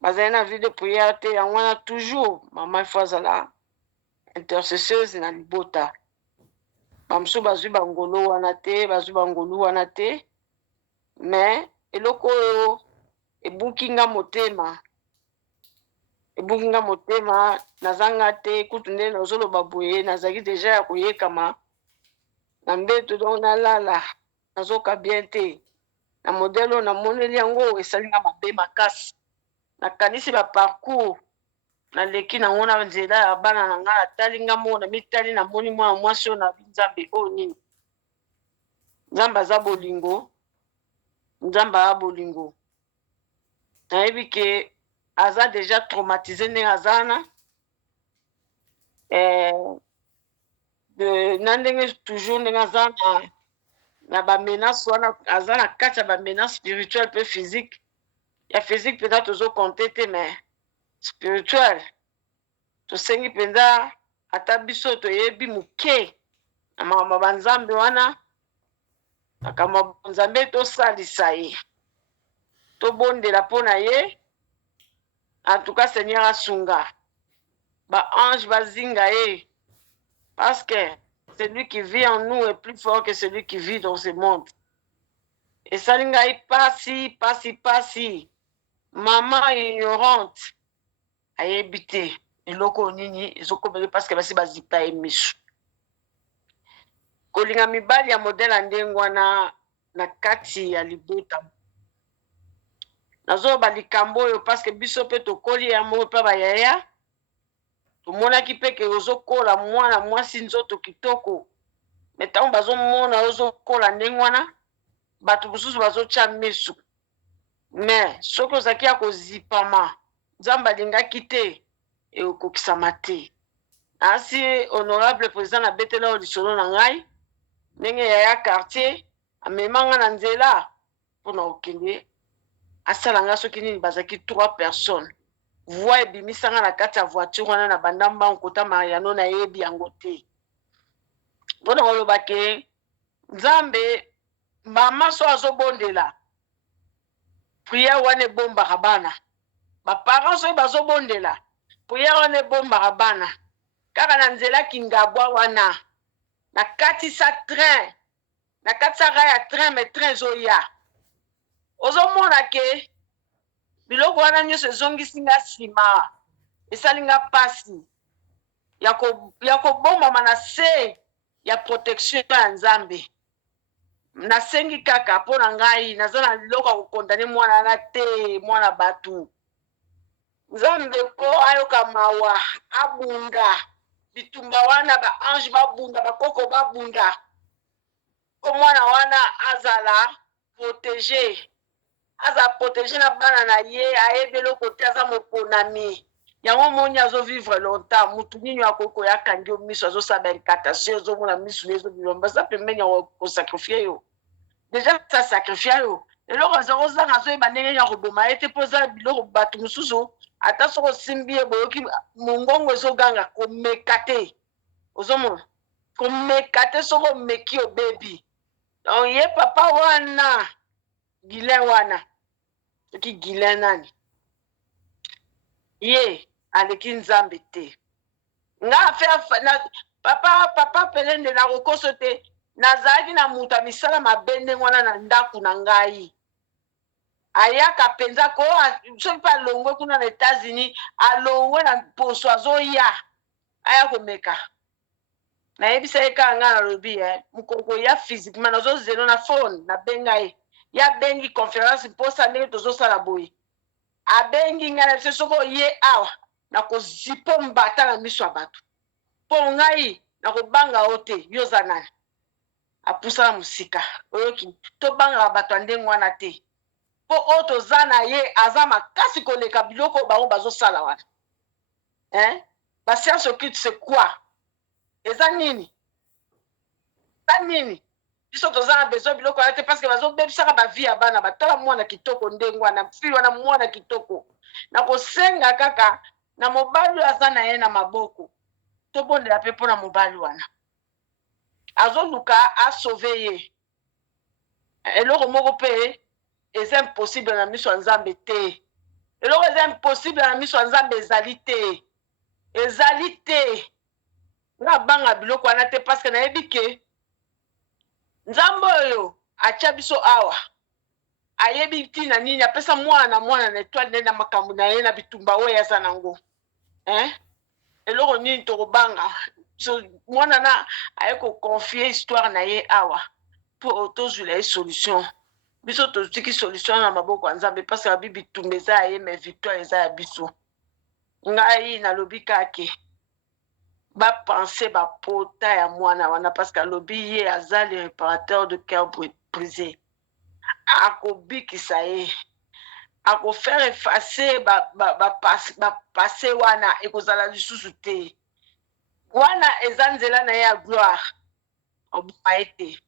bazali na vie de prière te yango wana toujours mama ifo azala intercesseuse na libota bamusu bazwi bangolu wana te me eloko oyo ebukinga motema nazanga te kutu nde nazoloba boye nazalaki deja ya koyekama na mbeto donc nalala nazoka bien te na modele oyo namoneli yango esalinga mabe makasi nakanisi baparcours naleki nango na nzela ya bana na ngai natali nga moko na mitali namoni mwana mwasi oyo na nzambe oyo nini nzambe aza bolingo nayebi ke aza deja traumatisé ndenge aza wana na ndenge toujours ndenge aza na bamenace wana aza na kati ya bamenace spirituelle mpe physique ya physique mpenza tozokonte te mais spirituel tosengi mpenza ata biso toyebi moke na makambo banzambe wana makambo banzambe tosalisa ye tobondela mpo na ye en tout cas Seigneur asunga baange bazinga ye parce que celui qui vit en nous est plus fort que celui qui vit dans ce monde esali ngai pasi mama ignorante ayebi te eloko nini ezokomeli parce que basi bazipa ye miso kolinga mibali ya modele ya ndenge wana na kati ya libota nazoba likambo oyo parce que biso mpe tokoli ya moko mpe bayaya tomonaki mpe ke ozokola mwana mwasi nzoto kitoko me ntango bazomona ozokola ndenge wana bato mosusu bazotya miso me soki ozalaki ya kozipama nzambe alingaki te ekokisama te asi honorable président nabetela oyo lisolo na ngai ndenge yaya quartier amemanga na nzela mpona kokende asala nga soki nini bazalaki 3 personnes voi ebimisanga na kati ya voiture wana na bandamba nkota mariano nayebi yango te mpona koloba ke nzambe mama so azobondela priere wana ebombaka bana baparent soki bazobondela priere wana ebombaka bana kaka na nzela kingabwa wana na kati sa train na kati sa rail ya train me train ezoya ozomona ke biloko wana nyonso ezongisi nga nsima esalinga pasi ya kobomama na se ya protection ya nzambe. Nasengi kaka mpo na ngai naza na liloko ya kokondane mwana na te mwana batu. Nzambe ko ayoka mawa abunda bitumba wana ba ange babunda bakoko babunda ko mwana wana azala protégé na bana na ye ayebi eloko te aza moponami yango moni azovivre longtemps mutu nini akoko yakangi yo miso azosala incantation ezomona miso ezobima baza pembeni ya kosakrifie yo déjà sa sakrifie yo eloko azakozanga azoyeba ndenge ya koboma ye te mpo eza biloko bato mosusu ata soko osimbi ye boyoki mongongo ezoganga komeka te ozomona komeka te soko omeki obebi donc ye papa wana Gilen wana soki Gilen nani ye aleki nzambe te nga afe papa pelende na kokoso te nazalaki na mutu ya misala mabe ndenge wana na ndako na ngai ayaka mpenza ko soki mpe alongwe kuna na États-Unis alongwe na poso azoya aya komeka nayebisa ye kaka ngai nalobi mokoko ya physiquement nazozelo na phone nabenga ye ya bengi conférence mposa ndenge tozosala boye abengi ngai na biso soko ye awa nakozipo mbata na miso ya bato mpo ngai nakobanga o te yo oza nani apusana mosika oyoki tobangaka bato ya ndenge wana te mpo oyo toza na ye aza makasi koleka biloko bango bazosala wana basiance occulte c'est quoi eza nini biso toza na besoin biloko wana te parce que bazobebisaka bavi ya bana batala mwana kitoko ndenge wana fili wana mwana kitoko na kosenga kaka na mobali aza na ye na maboko tobondela mpe mpo na mobali wana azoluka asauve ye eloko moko mpe eza impossible na miso ya nzambe te eloko eza impossible na miso ya nzambe ezali te nga banga biloko wana te parce que nayebi ke nzambe oyo atia biso awa ayebi ntina nini apesa mwana na étoile nde na makambo na ye na bitumba oyo aza nango eloko nini tokobanga mwana na aye koconfie histoire na ye awa mpo tozwila ye solution biso tozwiki solution na maboko ya nzambe parce que babi bitumba eza ya ye mais victoire eza ya biso ngai nalobi kake bapense bapota ya mwana wana parce que alobi ye aza le réparateur de cœur brisé akobikisa ye akofaire effacer bapase wana ekozala lisusu te wana eza nzela na ye ya gloire oboma ye te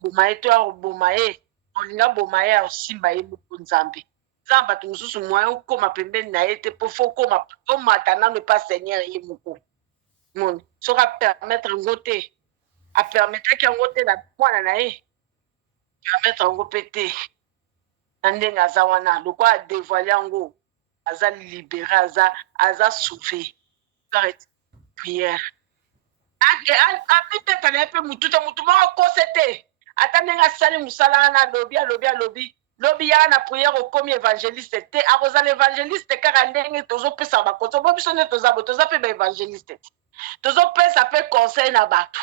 boma ye to akoboma ye olinga boma ye aosimba ye moko nzambe nzambe bato mosusu moye okóma pembeni na ye te mpo fo okóma omata nano epa seigneur ye moko moni soki apermettre yango te apermettraki yango te na mwana na ye permettre yango mpe te na ndenge aza wana lokola adevoile yango aza libéré aza sauvé prière abiteka na ye mpe mutu te mutu moko akose te ata ndenge asali mosala wana alobi lobi yaka na prière okomi évangéliste te akozala évangéliste kaka ndenge tozopesa bakonse bo biso nde toza bo toza mpe baévangéliste te tozopesa mpe conseil na bato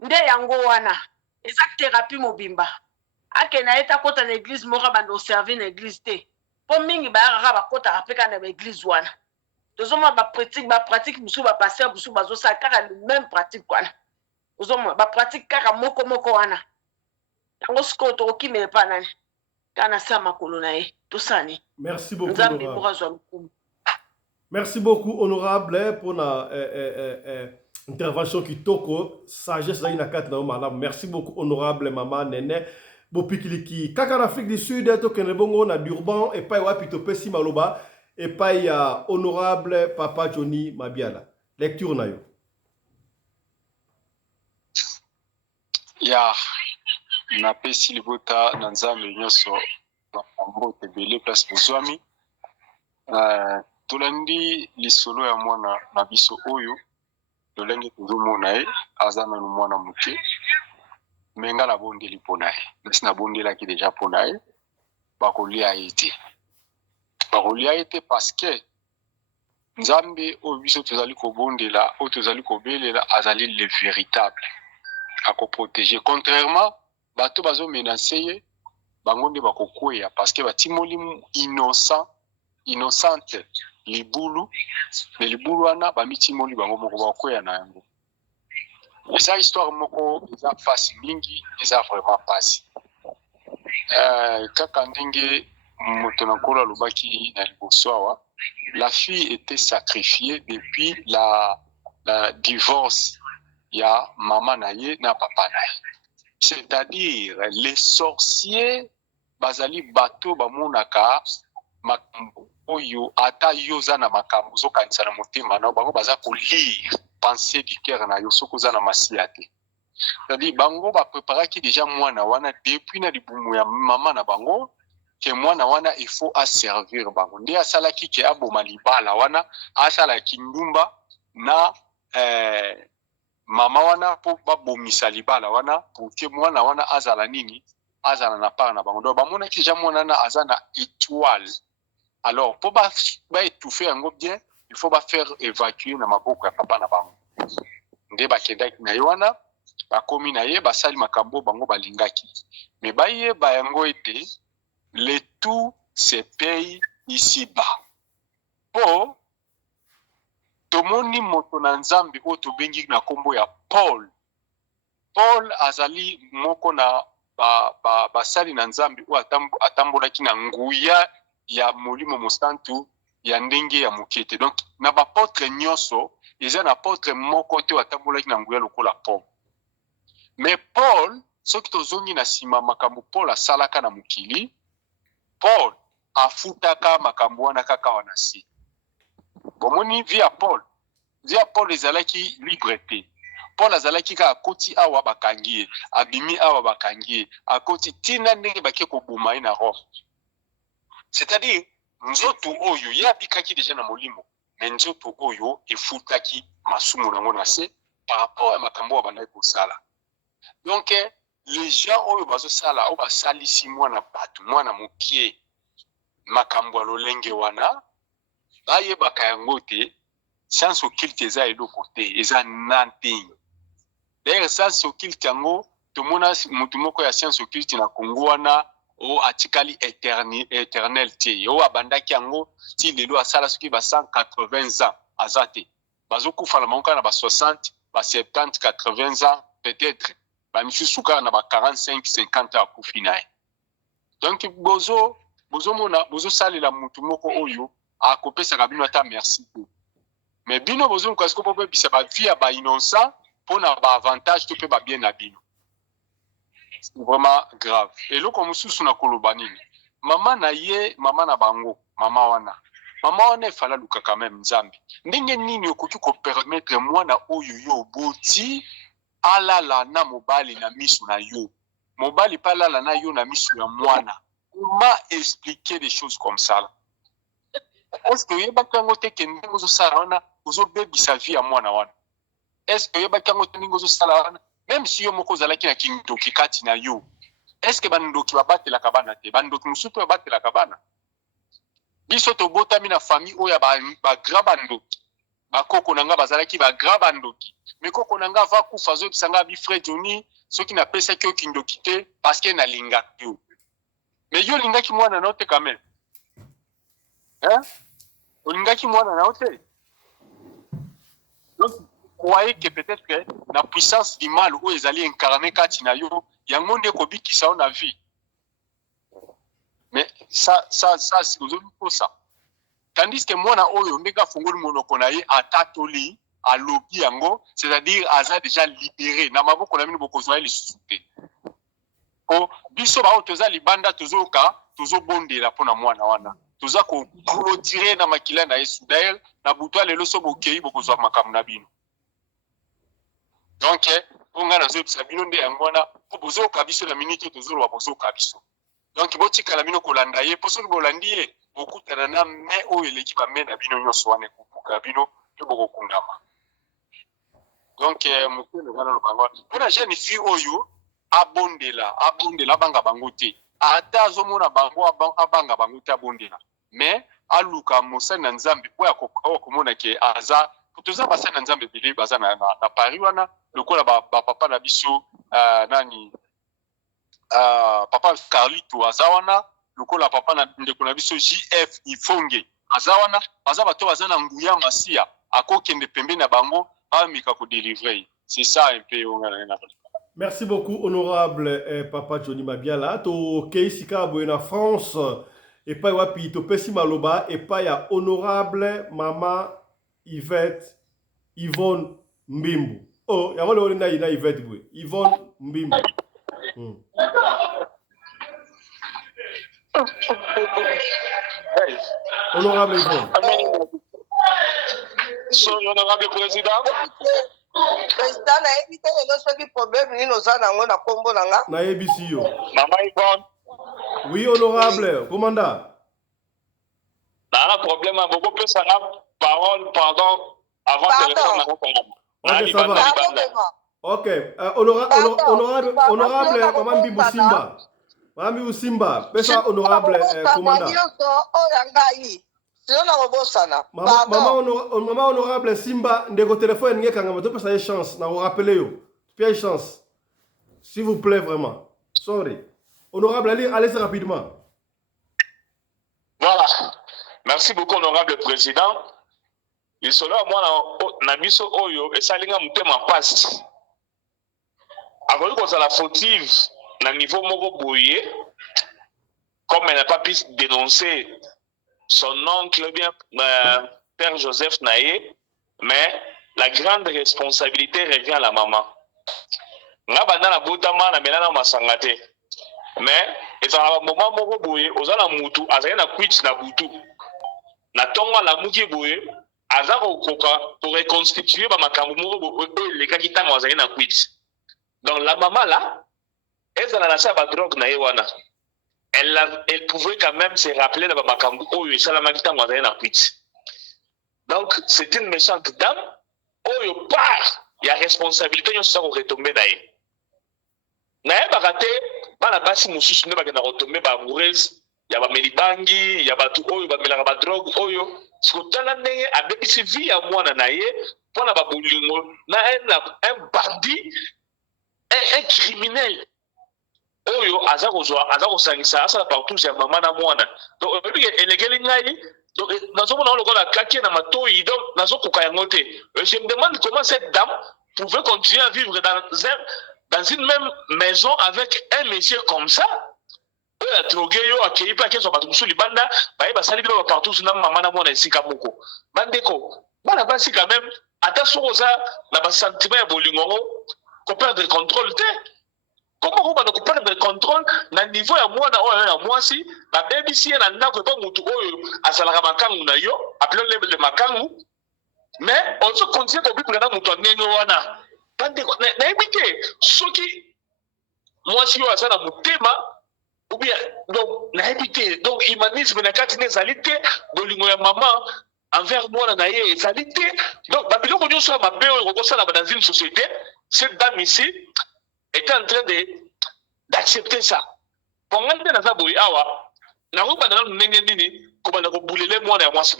nde yango wana eza thérapie mobimba akende ye te akota na église moko banda oservi na église te mpo mingi bayakaka bakotaka mpe kaka na baéglise wana tozomona bapratique mosusu bapaster mosusu bazosala kaka le même pratique wana ozomona bapratique kaka moko wana yango sikoyo tokokimela epa nani kaka na sa makolo na ye tosani merci beaucoup nzambe moko azwa lokumu. Merci beaucoup honorable pour la intervention kitoko sagesse na ina kati na malamu. Merci beaucoup honorable mama nene bopikiliki kaka na Afrique du Sud to kene bongo na Durban et pa wapi to pesi maloba et pa ya honorable papa Johnny Mabiala lecture na yo ya na pesi libota na nzambe nyoso mbote bele place bozwami tolandi lisolo ya mwana na biso oyo tolenge tozomona ye aza nanu mwana moke me nga nabondeli mpo na ye nasi nabondelaki deja mpo na ye bakolia ye te parce que Nzambe oyo biso tozali kobondela oyo tozali kobelela azali le véritable akoprotéger contrairement bato bazomenace ye bango nde bakokweya parce que batimoli innocente libulu me libulu wana bamitimoli bango moko bakokweya na yango. Eza histoire moko eza pasi mingi eza vraiment pasi kaka ndenge moto na nkolo alobaki na liboso awa, la fille était sacrifiée depuis la divorce ya mama na ye na papa na ye. C'est-à-dire les sorciers bazali bato bamonaka makambo oyo ata yo za na makambo zokanisa na motema na bango baza ko lire pensée du cœur na yo soko za na masia te. C'est-à-dire bango ba préparaki déjà mwana wana depuis na libumu ya mama na bango ke mwana wana il faut asservir bango. Nde asalaki ke aboma libala wana asala kindumba na mama wana po babomisa libala wana pour que mwana wana azala nini azala na part na bango. Donc bamonaki déjà mwana na azana étoile. Alors pour ba étouffer yango bien, il faut ba faire évacuer na maboko ya papa na bango. Nde bakendaki na wana bakomi na ye basali makambo bango balingaki. Mais baye ba yango ete le tout se paye ici-bas. Po tomoni moto na nzambe oyo tobengi na kombo ya Paul. Paul azali moko na basali na nzambe oyo atambolaki na nguya ya molimo mosantu ya ndenge ya mokete. Donc na bapotre nyonso eza na apotre moko te atambolaki na nguya lokola Paul. Mais Paul soki tozongi na sima makambo Paul asalaka na mokili, Paul afutaka makambo wana kaka wana si. Bomoni via Paul ezalaki liberté. Paul azalaki ka akoti awa bakangie, abimi awa bakangie, akoti tina ndenge bake koboma na Rome. C'est-à-dire nzoto oyo yabikaki déjà na molimo, mais nzoto oyo efutaki masumu nango na se par rapport à makambo abandaki kosala. Donc les gens oyo bazo sala o basalisi mwana batu mwana mokie makambo lolenge wana baye bakayango te science occulte eza eloko te eza nothing. D'ailleurs science occulte yango tomona mutu moko ya science occulte na Congo wana o atikali éternel te o abandaki yango ti lelo asala soki ba 180 ans azate bazokufa na monka na ba 60 ba 70 80 ans peut-être ba misusuka na ba 45 50 ans akufi naye. Donc bozo mona bozo salela mutu moko oyo akopesa kabino ata merci te. Mais bino bozo ko esko pope bisa ba vie ba innocent pona ba avantage to pe ba bien na bino. C'est vraiment grave. Et lo comme susu na koloba nini. Mama na ye, mama na bango, mama wana efala luka quand même nzambi. Ndenge nini okoki ko permettre mwana oyo yo boti alala na mobali na miso na yo. Mobali pa alala na yo na miso ya mwana. Comment expliquer des choses comme ça là? Est-ce que yeba kango te ke ndenge zo sala wana ozo bebisa vie ya mwana wana? Est-ce que yeba kango te ndenge zo sala wana même si yo moko zalaki na kindoki kati na yo? Est-ce que bandoki babatela kabana te? Bandoki musutu babatela kabana? Biso to botami na famille oya ba graba ndoki. Bakoko nanga bazalaki ba graba ndoki. Mais koko nanga va kufa zo bisanga bi frère Johnny soki na pesa ki okindoki te parce que na linga yo. Mais yo lingaki mwana na ote quand même. Hein? Olingaki mwana na ote. Donc croyez que peut-être que la puissance du mal où ils allaient incarner kati na yo yango nde ko bikisa on a vie. Mais ça c'est pour ça. Tandis que mwana oyo ndeka fungoli monoko na ye atatoli alobi yango, c'est-à-dire aza déjà libéré na maboko na mino bokozwa li susute. Ko biso ba otoza libanda tozoka tozobondela pona mwana wana. Toza ko clôturer na makila na Yesu d'ailleurs na butwa lelo so bokei bokozwa makamu na bino. Donc onga na zo bisabino nde yango na po bozoka biso na minute tozolo bozoka biso. Donc botika la bino kolanda ye poso bolandi ye bokutana na me oyo eleki ba me na bino nyonso wana kukuka bino to bokokundama. Donc mokolo ngana no bango pona jeune fille oyo abondela banga bango te ata azomona bango abanga bango te abondela mais aluka mosali na nzambe po ya komona ke aza toza basali na nzambe ebele baza na Paris wana lokola bapapa na biso nani papa Carlito aza wana lokola papa na ndeko na biso JF Ifonge aza wana baza bato baza na nguya masia akokende pembeni na bango amika ko délivrer. C'est ça un peu. Merci beaucoup, honorable Papa Johnny Mabiala. To Keisi Kaboye na France, et pas wapi, to Pesi Maloba, et pas ya honorable Maman Yvette Yvonne Mbimbu. Oh, ya wale na Yvette Boué. Yvonne Mbimbu. Honorable Yvonne. Son honorable président. Président, na évité les autres problèmes, nous nous avons na combo nanga. Na ABC yo. Maman Yvonne. Oui, honorable, commandant. Dans un problème, à beaucoup plus la parole, pardon, avant que le ça va. Ok, honorable, Maman Bibou Simba. Maman Bibou Simba, pesa honorable, commandant. Maman honorable Simba, ndeko téléphone nge kanga to pesa chance na vous rappeler yo. Puis chance. S'il vous plaît vraiment. Sorry. Honorable, allez rapidement. Voilà. Merci beaucoup, honorable président. Il sera moi na biso oyo et ça linga mutema passe. Avant que ça la fautive na niveau moko boye, comme elle n'a pas pu dénoncer son oncle bien Père Joseph Naye, mais la grande responsabilité revient à la maman. Nga banda na botama na melana masangate. Mais et à un moment moko boye ozala mutu azali na kwitch na butu. Na tonga la muki boye azako koka pour reconstituer ba makambo moko les kakitanga azali na kwitch. Donc la maman là elle a laissé ba drogue na yewana. Elle pouvait quand même se rappeler de ba makambo oyo sala makitanga azali na kwitch. Donc c'est une méchante dame oyo part il y a responsabilité yo ça retomber d'ailleurs. Na bakate bana basi mususu ne bakena retomber ba amoureuse ya ba melibangi ya ba tout oyo ba melaka ba drogue oyo sikotala ndenge abebisi vie ya mwana na ye pona ba bolingo na un bandit un criminel oyo aza kosangisa asala partout ya mama na mwana donc elekeli ngai donc nazomona lokola kaki na matoi donc nazokoka yango te. Je me demande comment cette dame pouvait continuer à vivre dans une même maison avec un monsieur comme ça. Il a drogué, il a accueilli pas qu'il soit partout sur les bandes, il va salir partout sur la maman na mwana ici kamoko. Bandeko, bana basi quand même attention aux ça la sentiment ya bolingo ko perdre le contrôle te. Comment on va perdre le contrôle na niveau ya mwana oyo na mwasi ba baby si na ndako pa mutu oyo asalaka makangu na yo appelé le makangu mais on se continue de vivre na mutu ndenge wana. Bandeko na ebite soki mwasi yo asala mutema ou bien donc na ebite donc humanisme na kati ne zalité bolingo ya maman envers moi na ye zalité donc ba biloko nyoso ya mabe oyo ko sala dans une société. Cette dame ici est en train d'accepter ça. Pendant que nous avons dit, nous avons dit, comment nous avons boulé moi et moi, c'est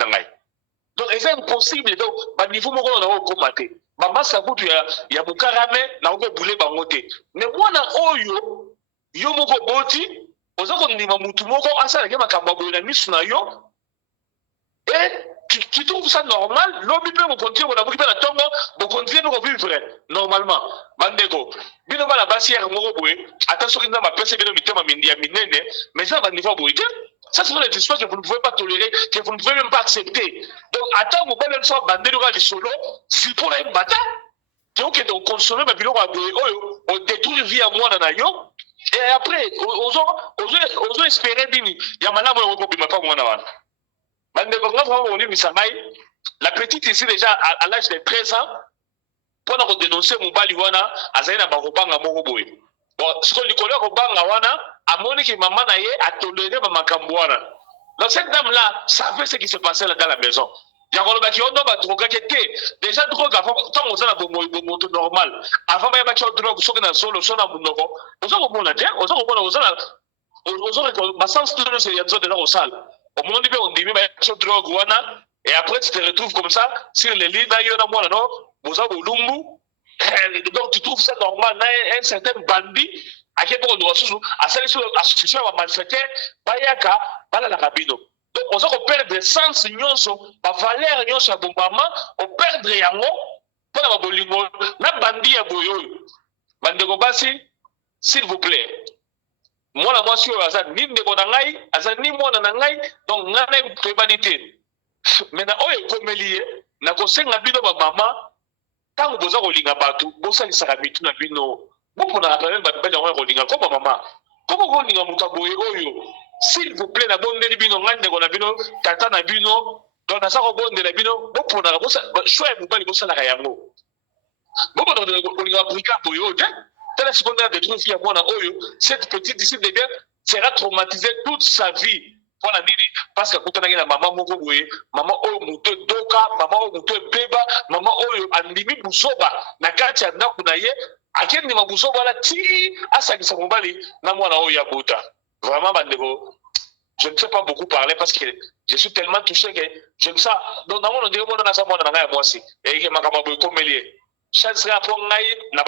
donc, c'est impossible. Donc, à niveau où on a commenté, maman, ça coûte, il y a beaucoup de ramé, nous avons boulé par côté. Mais moi, yo, yo, moko boti, on a dit, mamutu moko, asa la gema kambabo na misu na yo, et tu trouves ça normal? L'homme peut vous continuer, on a beaucoup de temps, vous continuez à vivre normalement. Bandego, bino bana basi ya moko boye, attention que nous avons passé bino mitema ya minene, mais ça va niveau boye. Ça, ce sont des histoires que vous ne pouvez pas tolérer, que vous ne pouvez même pas accepter. Donc, attends, vous pouvez soit bandero à solo, si pour un bata, donc on consomme ma bilo à boye, on détruit vie à moi dans yo, et après, osons espérer dini, ya malama on peut pas moi na wana. La petite ici déjà à l'âge de 13 ans, pour dénoncer Moubali wana, Azaina Barobanga Moroboy. Bon, ce qu'on lui connaît Robanga wana, a Monique maman naye a toléré Mamakambouana. Donc cette dame-là savait ce qui se passait là dans la maison. Il y a un qui a drogue qui était déjà drogue avant, tant on a un normal. Avant, il y a un drogue, on a un solo, on a un monoko. On a un monoko, on a un monoko, on a un monoko, on a un monoko, au monde on dit mais sur drogue wana et après tu te retrouves comme ça sur les lignes il y en a moi non boza bolumbu donc tu trouves ça normal un certain bandit à quel point on doit sous à celle sur association à malfaiteur bayaka bala la cabino donc on va perdre sens nyonso ba valeur nyonso ya bombama on perdre yango pour na bolingo na bandi ya boyo bandeko basi s'il vous plaît moi moi sur aza ni ndeko na ngai aza ni mwana na ngai donc ngana toyebani te maintenant oyo ekomeli ye na kosenga bino bamama ntango boza kolinga bato bosalisaka mitu na bino boponaka pame babeli yango ya kolinga ko bamama koko kolinga moto aboye oyo s'il vous plaît nabondeli bino ngai ndeko na bino tata na bino donc naza kobondela bino boponaka shwa ya mobali bosalaka yango boponaka kolinga babrika boye oyo te tala sikoyo na détruire fille ya mwana oyo cette petite ici devient sera traumatisée toute sa vie mpona nini parce que akutanaki na mama moko boye mama oyo moto edoka mama oyo moto ebeba mama oyo andimi buzoba na kati ya ndako na ye akendima buzoba wana ti asangisa mobali na mwana oyo ya bota vraiment bandeko je ne sais pas beaucoup parler parce que je suis tellement touché que je me sens donc na mona ndenge mona naza mwana na ngai ya mwasi eyeke makambo boye ekomeli ye chance ya mpo ngai na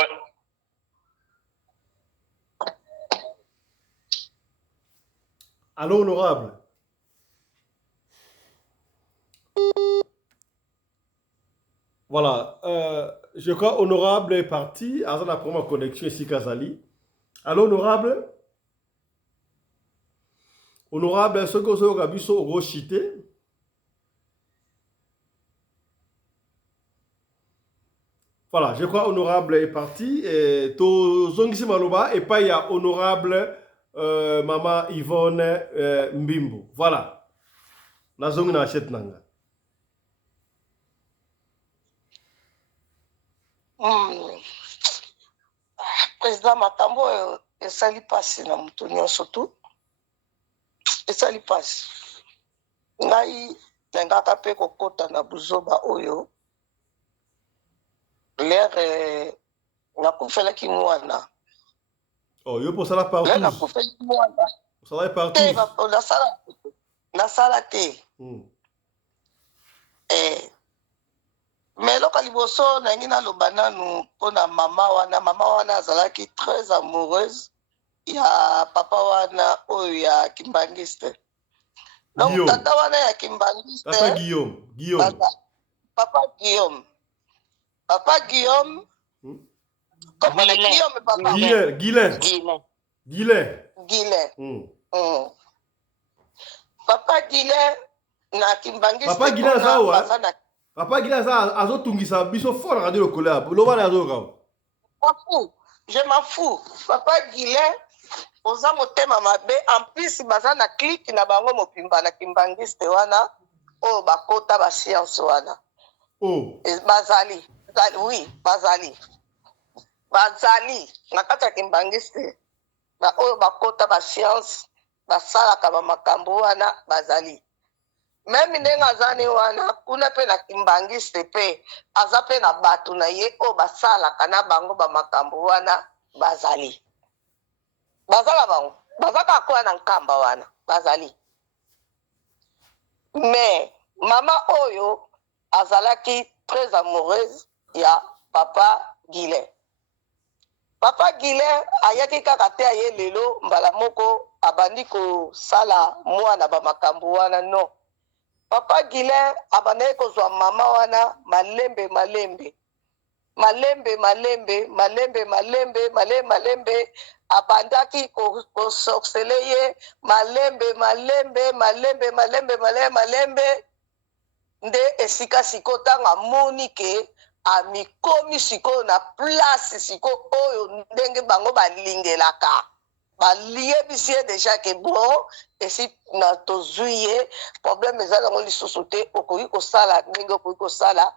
Allô, honorable. Voilà. Je crois honorable est parti. Avant la première connexion ici, Kazali. Allô, honorable. Honorable, est-ce que vous avez vu au Rochité? Voilà, je crois honorable est parti. Et to Zongisi Maloba et pas il y a honorable. Maman Yvonne Mbimbo. Voilà. La zone na achète nanga. Président Makambo esali pasi na mutu nyonso tu. Esali pasi. Ngai nengaka pe kokota na buzoba oyo. L'air nakufelaki mwana. Oh, yo pour ça la partout. Ça va partout. La sala te. Mais loka liboso na ngina lobananu pona mama wana azalaki très amoureuse ya papa wana oyo ya Kimbangiste. Donc tata wana ya Kimbangiste. Tata Guillaume. Papa Guillaume. Comment le Guillaume papa? Guilain. Papa Guilain na Kimbangiste. Papa Guilain zawa. Papa Guilain za azotungisa biso fort radio le collab. Loba na azoka. Je m'en fous. Papa Guilain oza motema mabe en plus baza na clique na bango mopimba na Kimbangiste wana o bakota ba science wana. Oh. Bazali. Oui, bazali na kati ya Kimbangiste ba oyo bakota ba science basalaka ba makambo wana bazali même ndenge azani wana kuna pe na Kimbangiste pe aza pe na bato na ye oyo basalaka na bango ba makambo wana bazali bazala bango bazaka kwa na nkamba wana bazali mais mama oyo azalaki très amoureuse ya papa Guilain. Papa Guilain ayaki kaka te aye lelo mbala moko abandi kosala mwana ba makambo wana no. Papa Guilain abandaki kozwa mama wana malembe abandaki kosoksele ye malembe nde esika siko tanga moni ke amikomi siko na place siko oyo ndenge bango balingelaka baliyebisi ye deja ke bon esi na tozwi ye problème eza nango lisusu te okoki kosala ndenge okoki kosala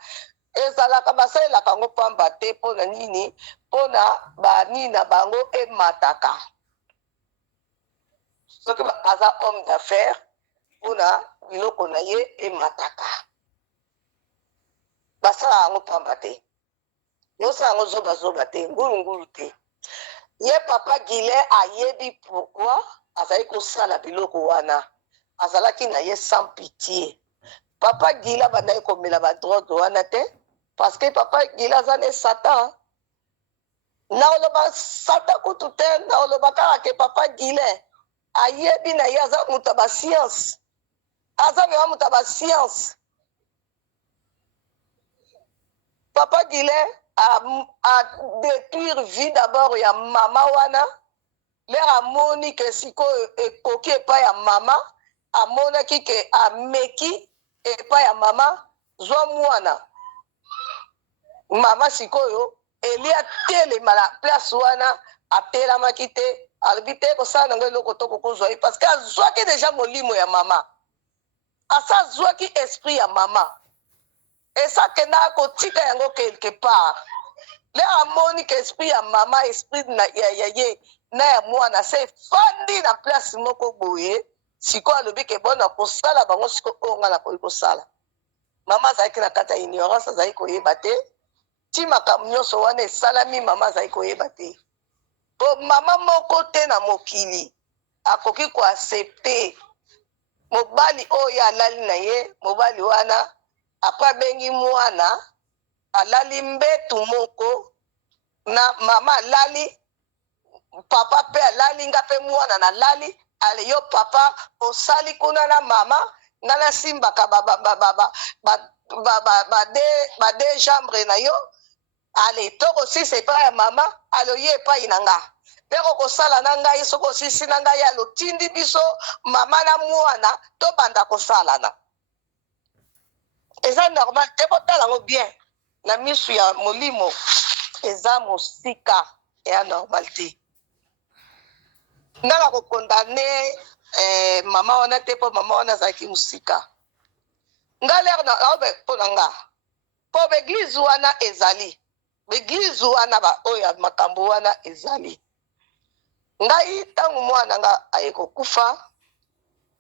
ezalaka basalelaka yango pamba te mpona nini mpona banini na bango emataka soki aza homme d'affaires mpona biloko na ye emataka basala yango pamba te yosala yango zobazoba te ngulungulu te ye papa Guilain ayebi pourquoi azali kosala biloko wana azalaki na ye sans pitié. Papa Gila bandaki komela ba drogue wana te parce que papa Gila aza ne Satan. Naoloba Satan kutu te, naoloba kaka ke papa Gila ayebi na ye aza muta ba science. Aza vraiment muta ba science. Papa Gila a détruire vie d'abord ya mama wana. L'air amoni ke siko ekoki epai ya mama, amonaki ke ameki epai ya mama, zwa mwana. Mama sikoyo, eli atelema na place wana, atelamaki te, alobi te kosala nango eloko to kokozwa ye, parce que azwaki déjà molimo ya mama. Asa azwaki esprit ya mama. Esa kenda kotika yango quelque part. L'air amoni ke esprit ya mama, esprit na ya ye, na ya mwana se fandi na place moko boye siko alobi ke bona kosala bango siko onga na kosala mama azalaki na kati ya ignorance azalaki koyeba te ti makambo nyonso wana esalami mama azalaki koyeba te po mama moko te na mokili akoki koaccepte mobali oyo alali na ye mobali wana apres abengi mwana alali mbetu moko na mama alali papa pe alali nga pe mwana na lali ale yo papa osali kuna na mama nga na simbaka ba de chambre na yo ale toko sisi epai ya mama alo ye epai na nga mpe kokosala na ngai soki osisi na ngai alo tindi biso mama na mwana tobanda kosalana eza normal te botala yango bien na misu ya molimo eza mosika eya normal te nga kokondane mama wana te mpo mama wana azalaki mosika nga lere na aobe mpo na nga mpo baeglize wana ezali baeglize wana oyo ya makambo wana ezali ngai ntango mwana nga aye kokufa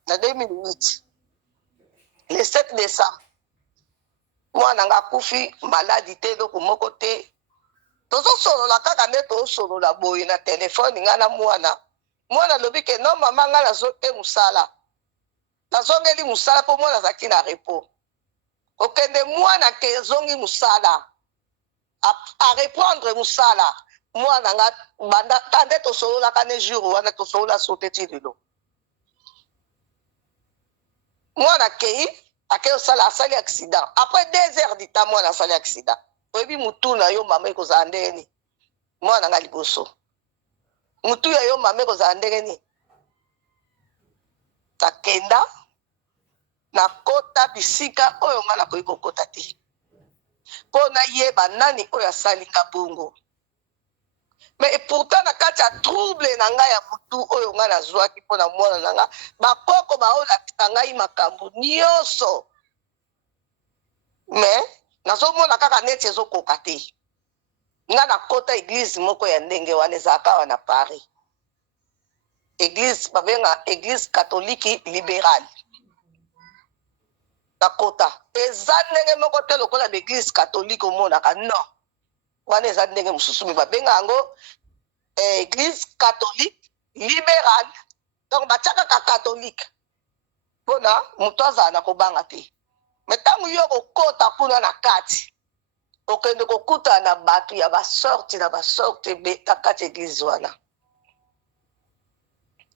na 2008 le 7 décembre mwana nga akufi maladi te eloko moko te tozosolola kaka nde tozosolola boye na telefone nga na mwana alobi ke no mama nga nazoke mosala nazongeli mosala mpo mwana azalaki na repo kokende mwana ke ezongi mosala areprendre mosala mwana nga banda kande tosololaka ne jour wana tosolola so te ti lelo mwana akei ake osala asali accident après 2 heures du temps mwana asali accident oyebi mutu na yo mama ekozala ndeni mwana nga liboso mutu ya yo mama ekozala ndenge nini takenda nakota bisika oyo nga nakoki kokota te mpo nayeba nani oyo asali nga bongo mais pourtant na kati ya trouble na ngai ya mutu oyo nga nazwaki mpo na mwana na nga bakoko baolakisa ngai makambo nyonso mais nazomona kaka neti ezokoka te nga nakota eglize moko ya ndenge wana ezalaka wana Paris église babenga église catholique libérale nakota eza ndenge moko te lokola baeglise catholique omonaka non wana eza ndenge mosusu me babenga yango église catholique libérale donc batiakaka catholique mpona moto azala na kobanga te me ntango yo kokota kuna na kati okende kokutana na bato ya basorte na basorte na kati église wana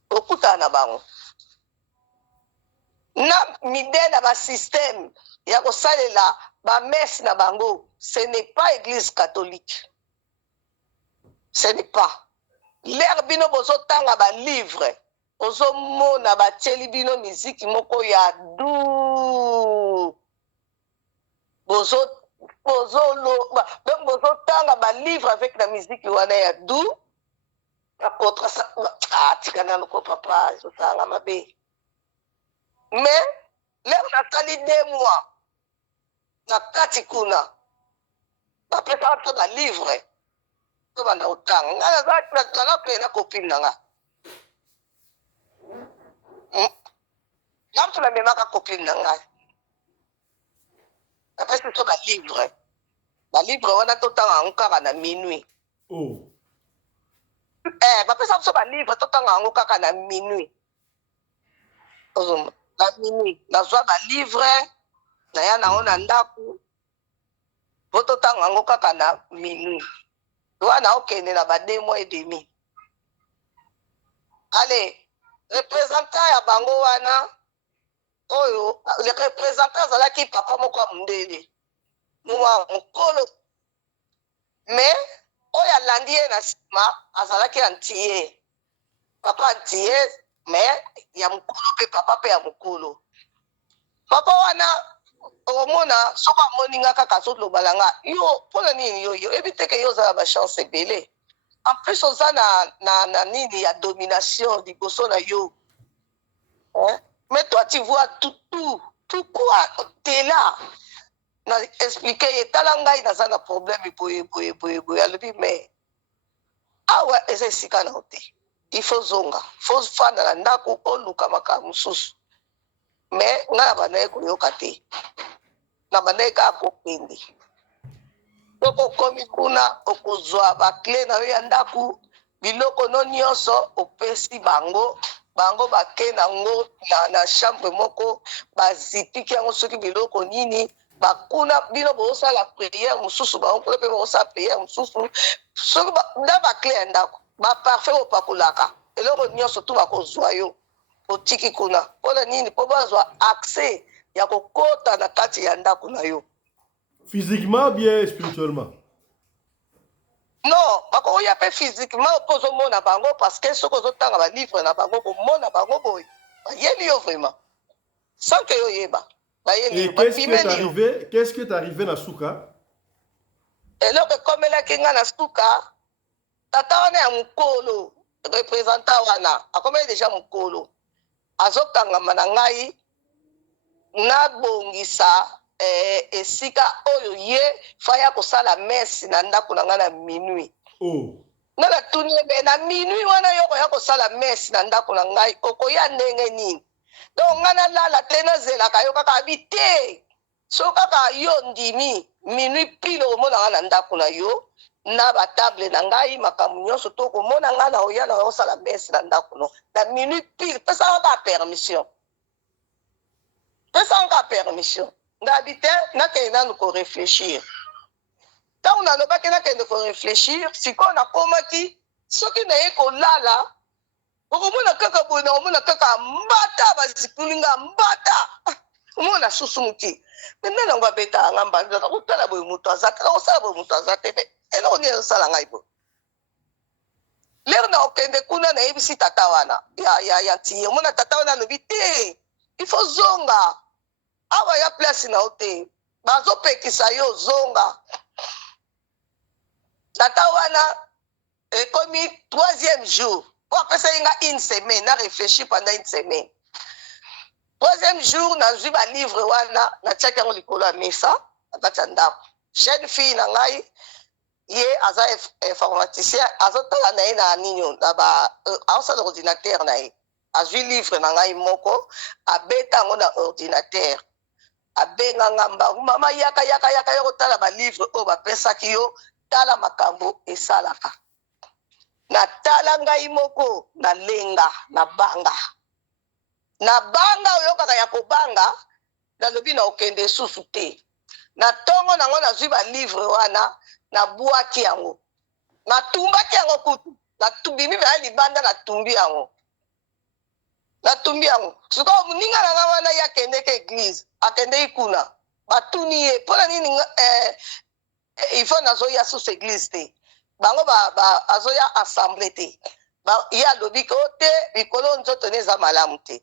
okutana na bango na mide na basystème ya kosalela bamese na bango ce n'est pas église catholique ce n'est pas l'air bino bozotanga balivre ozomona batieli bino miziki moko ya du bozotanga balivre avec la musique wana ya du akotra tikana loko papa ezosanga mabe mais lero nasali 2 mois na kati kuna bapesaka mpe balivre to banda kotanga ngai nazala mpe na copine na nga nga mtu namemaka copine na ngai apesi so balivre wana totanga yango kaka na minuit bapesa biso balivre totanga yango kaka na minuit na minuit nazwa balivre naya nango na ndako po totanga yango kaka na minuit wana okende na ba 2 mois et demi. Allez, représentant ya bango wana oyo le représentant azalaki papa moko ya mondele mwa mokolo mais oyo alandi ye na nsima azalaki antiye papa antiye mais ya mokolo mpe papa mpe ya mokolo papa wana omona soko amoninga kaka azolobala nga yo mpona nini yo yebi teke yo oza na bachance ebele en plus oza na nini ya domination liboso na yo mais toi tu vois tout quoi t'es là na expliqué ye tala ngai naza na problème boye alobi mais awa eza esika na te il faut zonga faut fanda na ndako oluka makambo mosusu mais ngai na banaye koyoka te na banaye kaka kokende soko okomi kuna okozwa bakle na yo ya ndako biloko no nyonso opesi bango bake nango na chambre moko bazipiki yango soki biloko nini bakuna bino bosala priere mosusu bango kuna mpe bosala priere mosusu soki na bakle ya ndako baparfum opakolaka eloko nyonso tu bakozwa yo otiki kuna mpona nini mpo bazwa accès ya kokota na kati ya ndako na yo physiquement bien spirituellement. Non, bakoya pe physiquement mpo ozomona bango parce que soki ozotanga balivre na bango komona bango boye bayeli yo vraiment sans que yo yeba bayeli yo bapimeli yo. Qu'est-ce qui est arrivé na suka? eloko ekomelaki nga na suka tata wana ya mokolo représentant wana akomeli deja mokolo azokangama na ngai nabongisa esika oyo ye faya kosala messe na ndako na ngai na minuit. nga natuni ebe na minuit wana yo koya kosala messe na ndako na ngai okoya ndenge nini donc nga nalala te nazelaka yo kaka abi te so kaka yo ndimi minuit pile omona nga na ndako na yo na batable na ngai makambo nyonso to komona nga na oya na kosala messe na ndako no na minuit pile pesanga ka permission ngabi te nakende nanu korefléchir ntango nalobaki nakende korefléchir sikoyo nakomaki soki naye kolala okomona kaka boye nakomona kaka mbata bazikulinga mbata omona susu moki mena nango abetaka nga mbanda kotala boye moto aza te nakosala boye moto aza te me eloko nini ezosala ngai boye lere na okende kuna nayebisi tata wana ya ntiye omona tata wana alobi te il faut zonga awa ya place na yo te bazopekisa yo zonga tata wana ekomi 3e jour po apesaki nga une semaine na réfléchir pendant une semaine 3e jour nazwi balivre wana natiaki yango likolo ya mesa na kati ya ndako jeune fille na ngai ye aza informaticien azotala na ye na nini aosala ordinateur na ye azwi livre na ngai moko abeta yango na ordinateur abenganga mbangu mama yaka yo kotala balivre oyo bapesaki yo tala makambo esalaka natala ngai moko nalenga nabanga oyokaka ya kobanga nalobi na okende susu te na ntongo nango nazwi balivre wana nabwaki yango natumbaki yango kutu natubimi vaya libanda natumbi yango sikoyo moninga na nga wana ye akendeki eglise akendeki kuna batuni ye mpona nini ifo nazoya susu eglise te bango azoya assemble te ye alobi ke o te likolo nzoto ne eza malamu te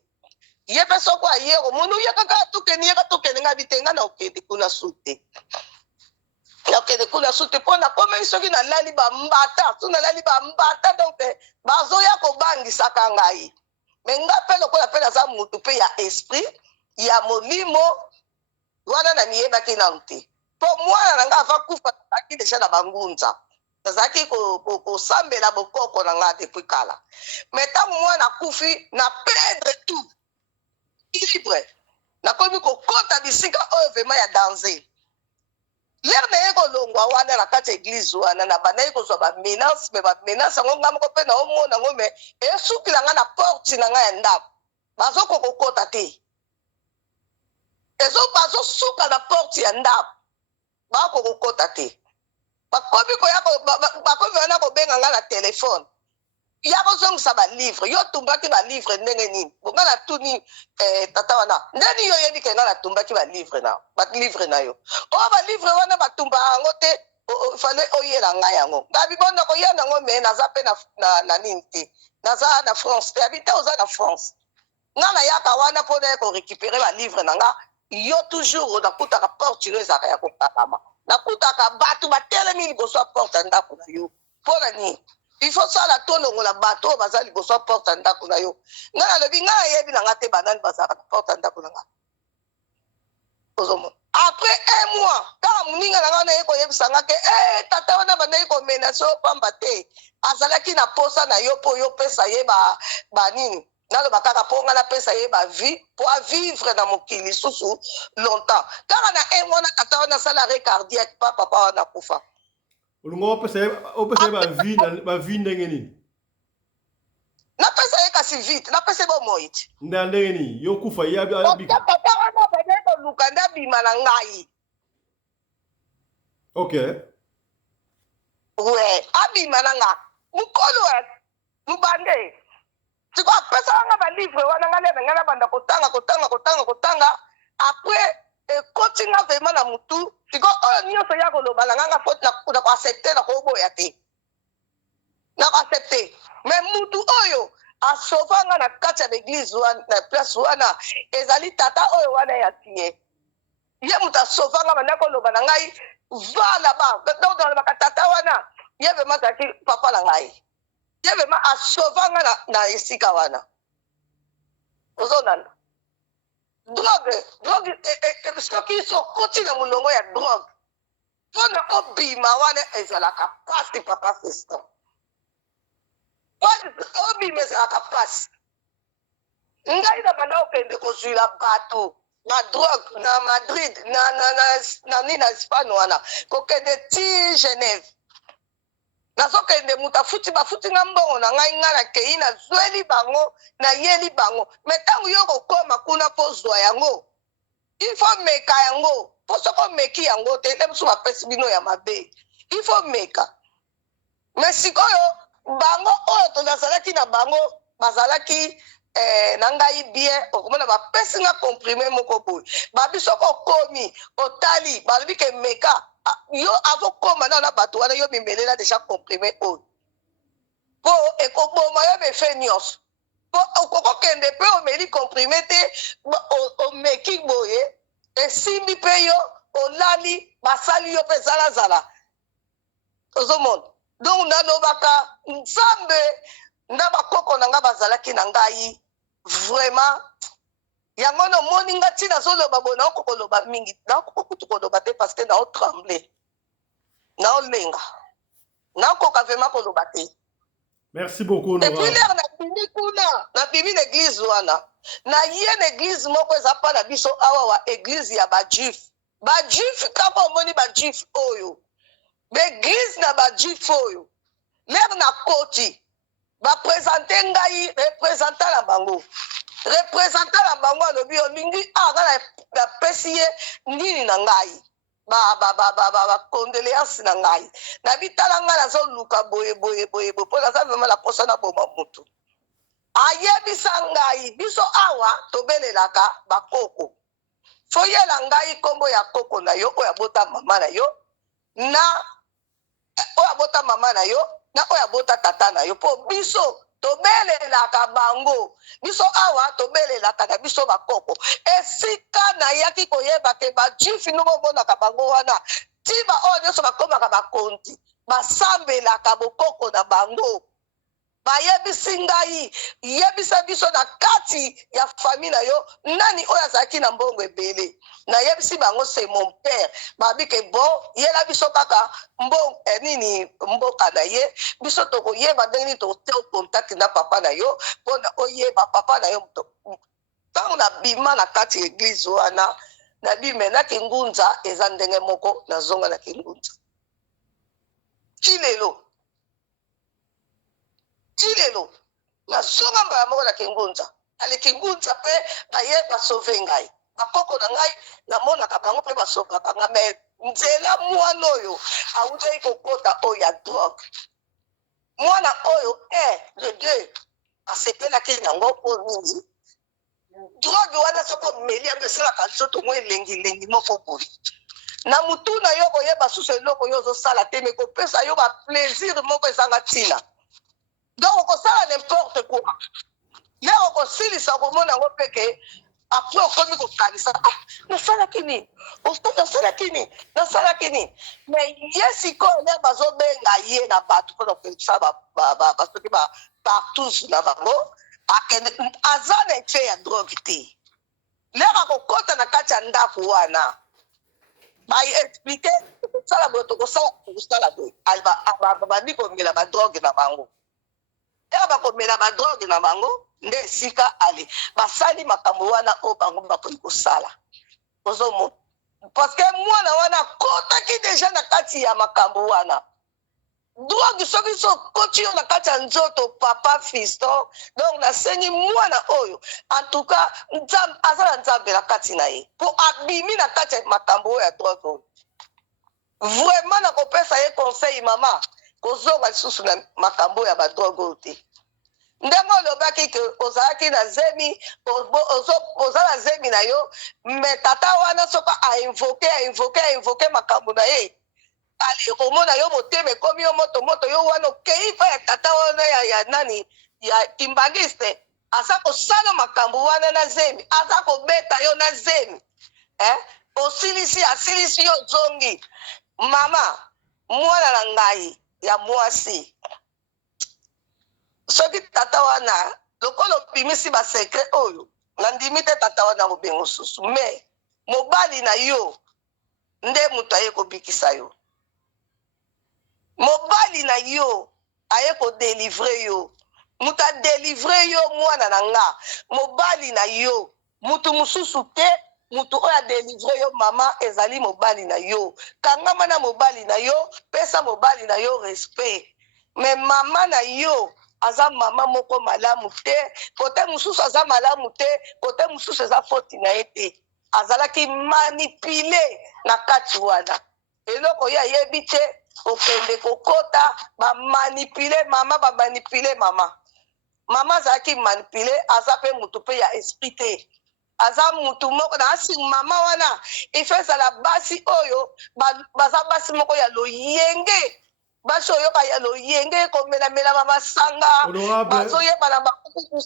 ye mpe soko aye omoni oye kaka tokende nga bitenga na okende kuna su te mpo nakomeli soki nalali bambata donc bazoya kobangisaka ngai me nga mpe lokola mpe naza mutu mpe ya esprit ya molimo wana na miyebaki nanu te mpo mwana na nga ava kufa nazalaki deja na bangunza nazalaki kosambela bokoko na nga depuis kala me ntango mwana akufi na perdre tout libre nakomi kokota bisika oyo vraimen ya danger lere na ye kolongwa wana na kati ya eglize wana na banaye kozwa bamenance me bamenance yango nga moko mpe naomona yango me esukila nga na porte na nga ya ndako bazokokokota te bazosuka na porte ya ndako bakokokota te bakomi wana kobenga nga na telefone ya kozongisa balivre yo tumbaki balivre ndenge nini bonga na tuni tata wana ndeni yo yebi ke nga natumbaki balivre na yo oyo balivre wana batumba yango te fale oyela ngai yango ngabibonda koya nango me naza mpe na nini te naza na France te abi te oza na France nga nayaka wana mpo na korécupere balivre na nga yo toujours nakutaka porte yo ezalaka ya kokakama nakutaka bato batelemi liboso ya porte ya ndako na yo mpo na nini il faut sala tolongola bato oyo baza liboso ya porte ya ndako na yo nga nalobi nga nayebi na nga te banani bazalaka na porte ya ndako na nga ozomona après un mois kaka moninga na nga naye koyebisa nga ke tata wana bandaki komenase oyo pamba te azalaki na posa na yo mpo yo pesa ye banini naloba kaka mpo nga napesa ye bavie mpo avivre na mokili susu longtemps kaka na un mois na tata wana asala arrêt cardiaque pa papa wana kufa olunga opesa ye bavie ndenge nini napesa ye kasi vite napesa ye bomoi te ndenge nini yo kufa ye abika tata wana bandaki koluka nde abima na ngai ok we abima na nga mokolo mubande siko apesa wanga balivre wana nga lebe nga nabanda kotanga apres ekoti nga vraimen na mutu siko oyo nyonso ya koloba na nganga foti na koaccepte na koboya te na koaccepte me mutu oyo asova nga na kati ya l'église wana na place wana ezali tata oyo wana ya tie ye mutu asova nga banda koloba na ngai va là-bas donc nalobaka tata wana ye vraimen azalaki papa na ngai ye vraimen asova nga na esika wana ozonana drogue soki sokoti na molongo ya drogue mpona obima wana ezalaka pasi papa feston obima ezalaka pasi ngai na banda okende kozwila bato na drogue na Madrid na Espagne wana kokende ti Genève nazokende mutu bafuti nga mbongo na ngai nga nakei nazweli bango nayeli bango me ntango yo kokoma kuna mpo zwa yango ifo meka yango mpo soko omeki yango te nde mosusu bapesi bino ya mabe ifo meka me sikoyo bango oyo tozalaki na bango bazalaki na ngai bien okomona bapesi nga comprime moko boye babi soko okomi otali balobi ke meka yo avokoma na bato wana yo bimelela deja comprime oyo mpo ekoboma yo befe nyonso mpo okokokende mpe omeli comprime te omeki boye esimbi mpe yo olali basali yo mpe zalazala ozomona donc nalobaka nzambe na bakoko na nga bazalaki na ngai vraiment yango nomoni nga ntina azoloba boye naokokoloba mingi naokokutu koloba te parce que naotremble naolenga naokoka vraiment koloba te merci beaucoup epuis lere nabimi kuna nabimi na église wana naye na église moko eza mpa na biso awa wa église ya bajuif kaka omoni bajuif oyo baéglise na bajuif oyo lere na koti baprésente ngai représentant na bango alobi olingi nga napesi ye nini na ngai bacondoléance na ngai nabitala ngai nazoluka boye mpo naza vraimen na posa na boma mutu ayebisa ngai biso awa tobelelaka bakoko foyela ngai nkombo ya koko na yo oyo abota mama na yo na oyo abota mama na yo na oyo abota tata na yo mpo biso tobelelaka bango biso awa tobelelaka na biso bakoko esika nayaki koyeba ke bajuifi ndenge omonaka bango wana ti baoyo nyonso bakomaka bakonzi basambelaka bokoko na bango bayebisi ngai yebisa biso na kati ya fami na yo nani oyo azalaki na mbongo ebele nayebisi bango c'est mon père babi ke bon yela biso kaka nini mboka na ye biso tokoyeba ndenge nini tote contact na papa na yo mpona oyeba papa na yo ntango nabima na kati ya eglize wana nabimenaki ngunza eza ndenge moko nazonga na kingunza ti lelo nazonga mbala moko na kingunza ale kingunza mpe baye basove ngai bakoko na ngai namonaka bango mpe basokaka nga me nzela mwana oyo awutaki kokota oyo ya drogue mwana oyo le deux asepelaki nango mpo nini drogue wana soko omeli yango esalaka nzoto mo elengilengi moko boye na mutu na yo koyeba susu eloko yo ozosala te me kopesa yo baplaisir moko ezanga ntina donc okosala n'importe quoi ye okosilisa komona yango mpeke apres okomi kokanisa nasalaki nini nasalaki nini me ye sikoyo nde bazobenga ye na bato mpona kopekisa basoki partout na bango akende aza na efe ya drogue te lero akokɔta na kati ya ndako wana baexplike kosala boye tokosala boye bandi komela badrogue na bango lero bakomela badrogue na bango nde esika ale basali makambo wana oyo bango bakoki kosala ozomona parceke mwana wana akotaki deja na kati ya makambo wana drogue soki sokoti yo na kati ya nzoto papa fiston donc nasengi mwana oyo en tout cas aza na nzambe na kati na ye mpo abimi na kati ya makambo oyo ya drogue oyo vraiment nakopesa ye conseil mama kozonga lisusu na makambo oyo ya badrogue oyo te ndenge olobaki ke ozalaki na zemi oza na zemi na yo me tata wana soki ainvoke makambo na ye ali komona yo motema ekomi yo moto yo wana okei pa ya tata wana ya nani ya timbangiste aza kosala makambo wana na zemi aza kobeta yo na zemi asilisi yo zongi mama mwana na ngai ya mwasi soki tata wana lokola opimisi basekre oyo nandimi te tata wana mobengo susu me mobali na yo nde moto aye kobikisa yo mobali na yo aye kodelivre yo moto adelivre yo mwana na nga mobali na yo moto mosusu te moto oyo adelivre yo mama ezali mobali na yo kangama na mobali na yo pesa mobali na yo respect me mama na yo aza mama moko malamu te kote mosusu aza malamu te kote mosusu eza foti na ye te azalaki manipule na kati wana eloko ye ayebi te okende kokota bamanipule mama azalaki manipule aza mpe motu mpe ya esprit te aza mutu moko na asi mama wana ife ezala basi oyo baza basi moko ya loyenge basi oyo ya loyenge komelamela bamasanga bazoyeba na bakuku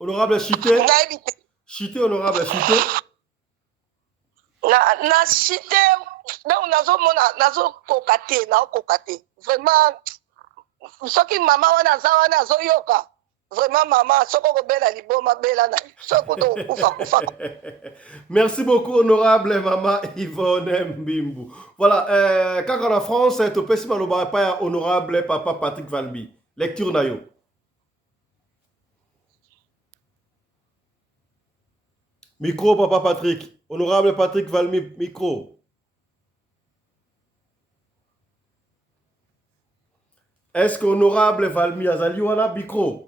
honorable Chité Chité honorable Chité na Chité donc nazokoka te vraiment soki mama wana aza wana azoyoka vraiment mama soko kobela liboma bela na soko kufa. Merci beaucoup honorable mama Yvonne Mbimbu. Voilà, quand on a France to pesi maloba pa ya honorable papa Patrick Valby. Lecture na yo. Micro papa Patrick. Honorable Patrick Valby micro. Est-ce que honorable Valmy azali wana micro?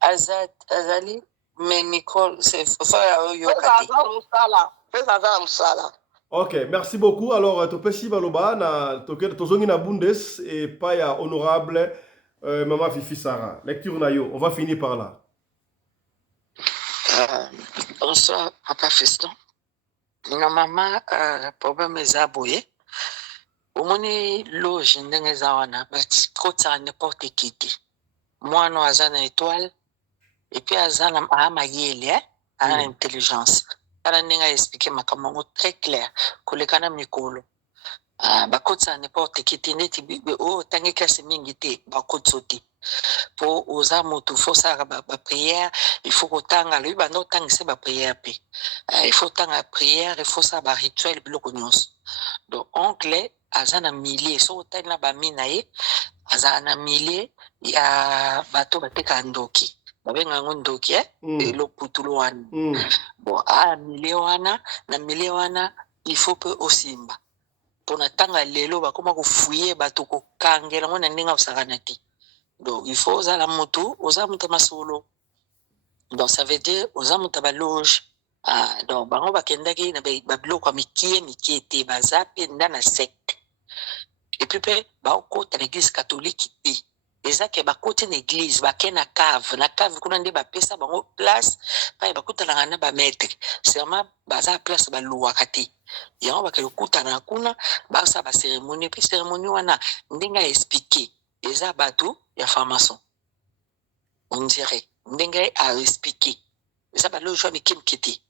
Azali mais micro c'est fa yo Ok, merci beaucoup. Alors, topesi baloba na tozongi na bundes et pas ya honorable maman Fifi Sarah. Lecture na yo. On va finir par là. Bonsoir papa Fiston. Na mama problème ezaboye. Omoni loge ndenge za wana but kota n'importe qui te. Mwana aza na étoile et puis aza na mayele ana intelligence. Ala ndenge expliquer makambo très clair kolekana mikolo. Bakotsa n'importe qui te neti bibe o tangi kasi mingi te bakotsoti. Po oza motu faut ça ba prière, il faut kotanga lui ba no tangise ba prière pe. Il faut tanga prière, il faut ça ba rituel biloko nyonso. Donc oncle azana millier so tanga ba minaye azana millier ya bato bateka ndoki. Babenga ndoki lo putulo wana. Bon millier wana na millier wana il faut peu osimba. Pona tanga lelo bakoma ko fouiller bato ko kangela ngona ndinga usakanati. Donc il faut oza la moto, oza moto masolo. Donc ça veut dire aux hommes de loge. Donc bango bakendaki na ba biloko mikie te baza pe ndana secte. Et puis bakota l'église catholique te. Eza ke bakoti na église bakena cave na cave kuna nde bapesa bango place pa bakutana na ba maître. Seulement baza place ba luwaka te. Yango bakekutana kuna basa ba cérémonie puis cérémonie wana ndinga expliquer. Eza bato ya formation. On dirait ndenge a expliquer. Eza ba lojo mikim kiti.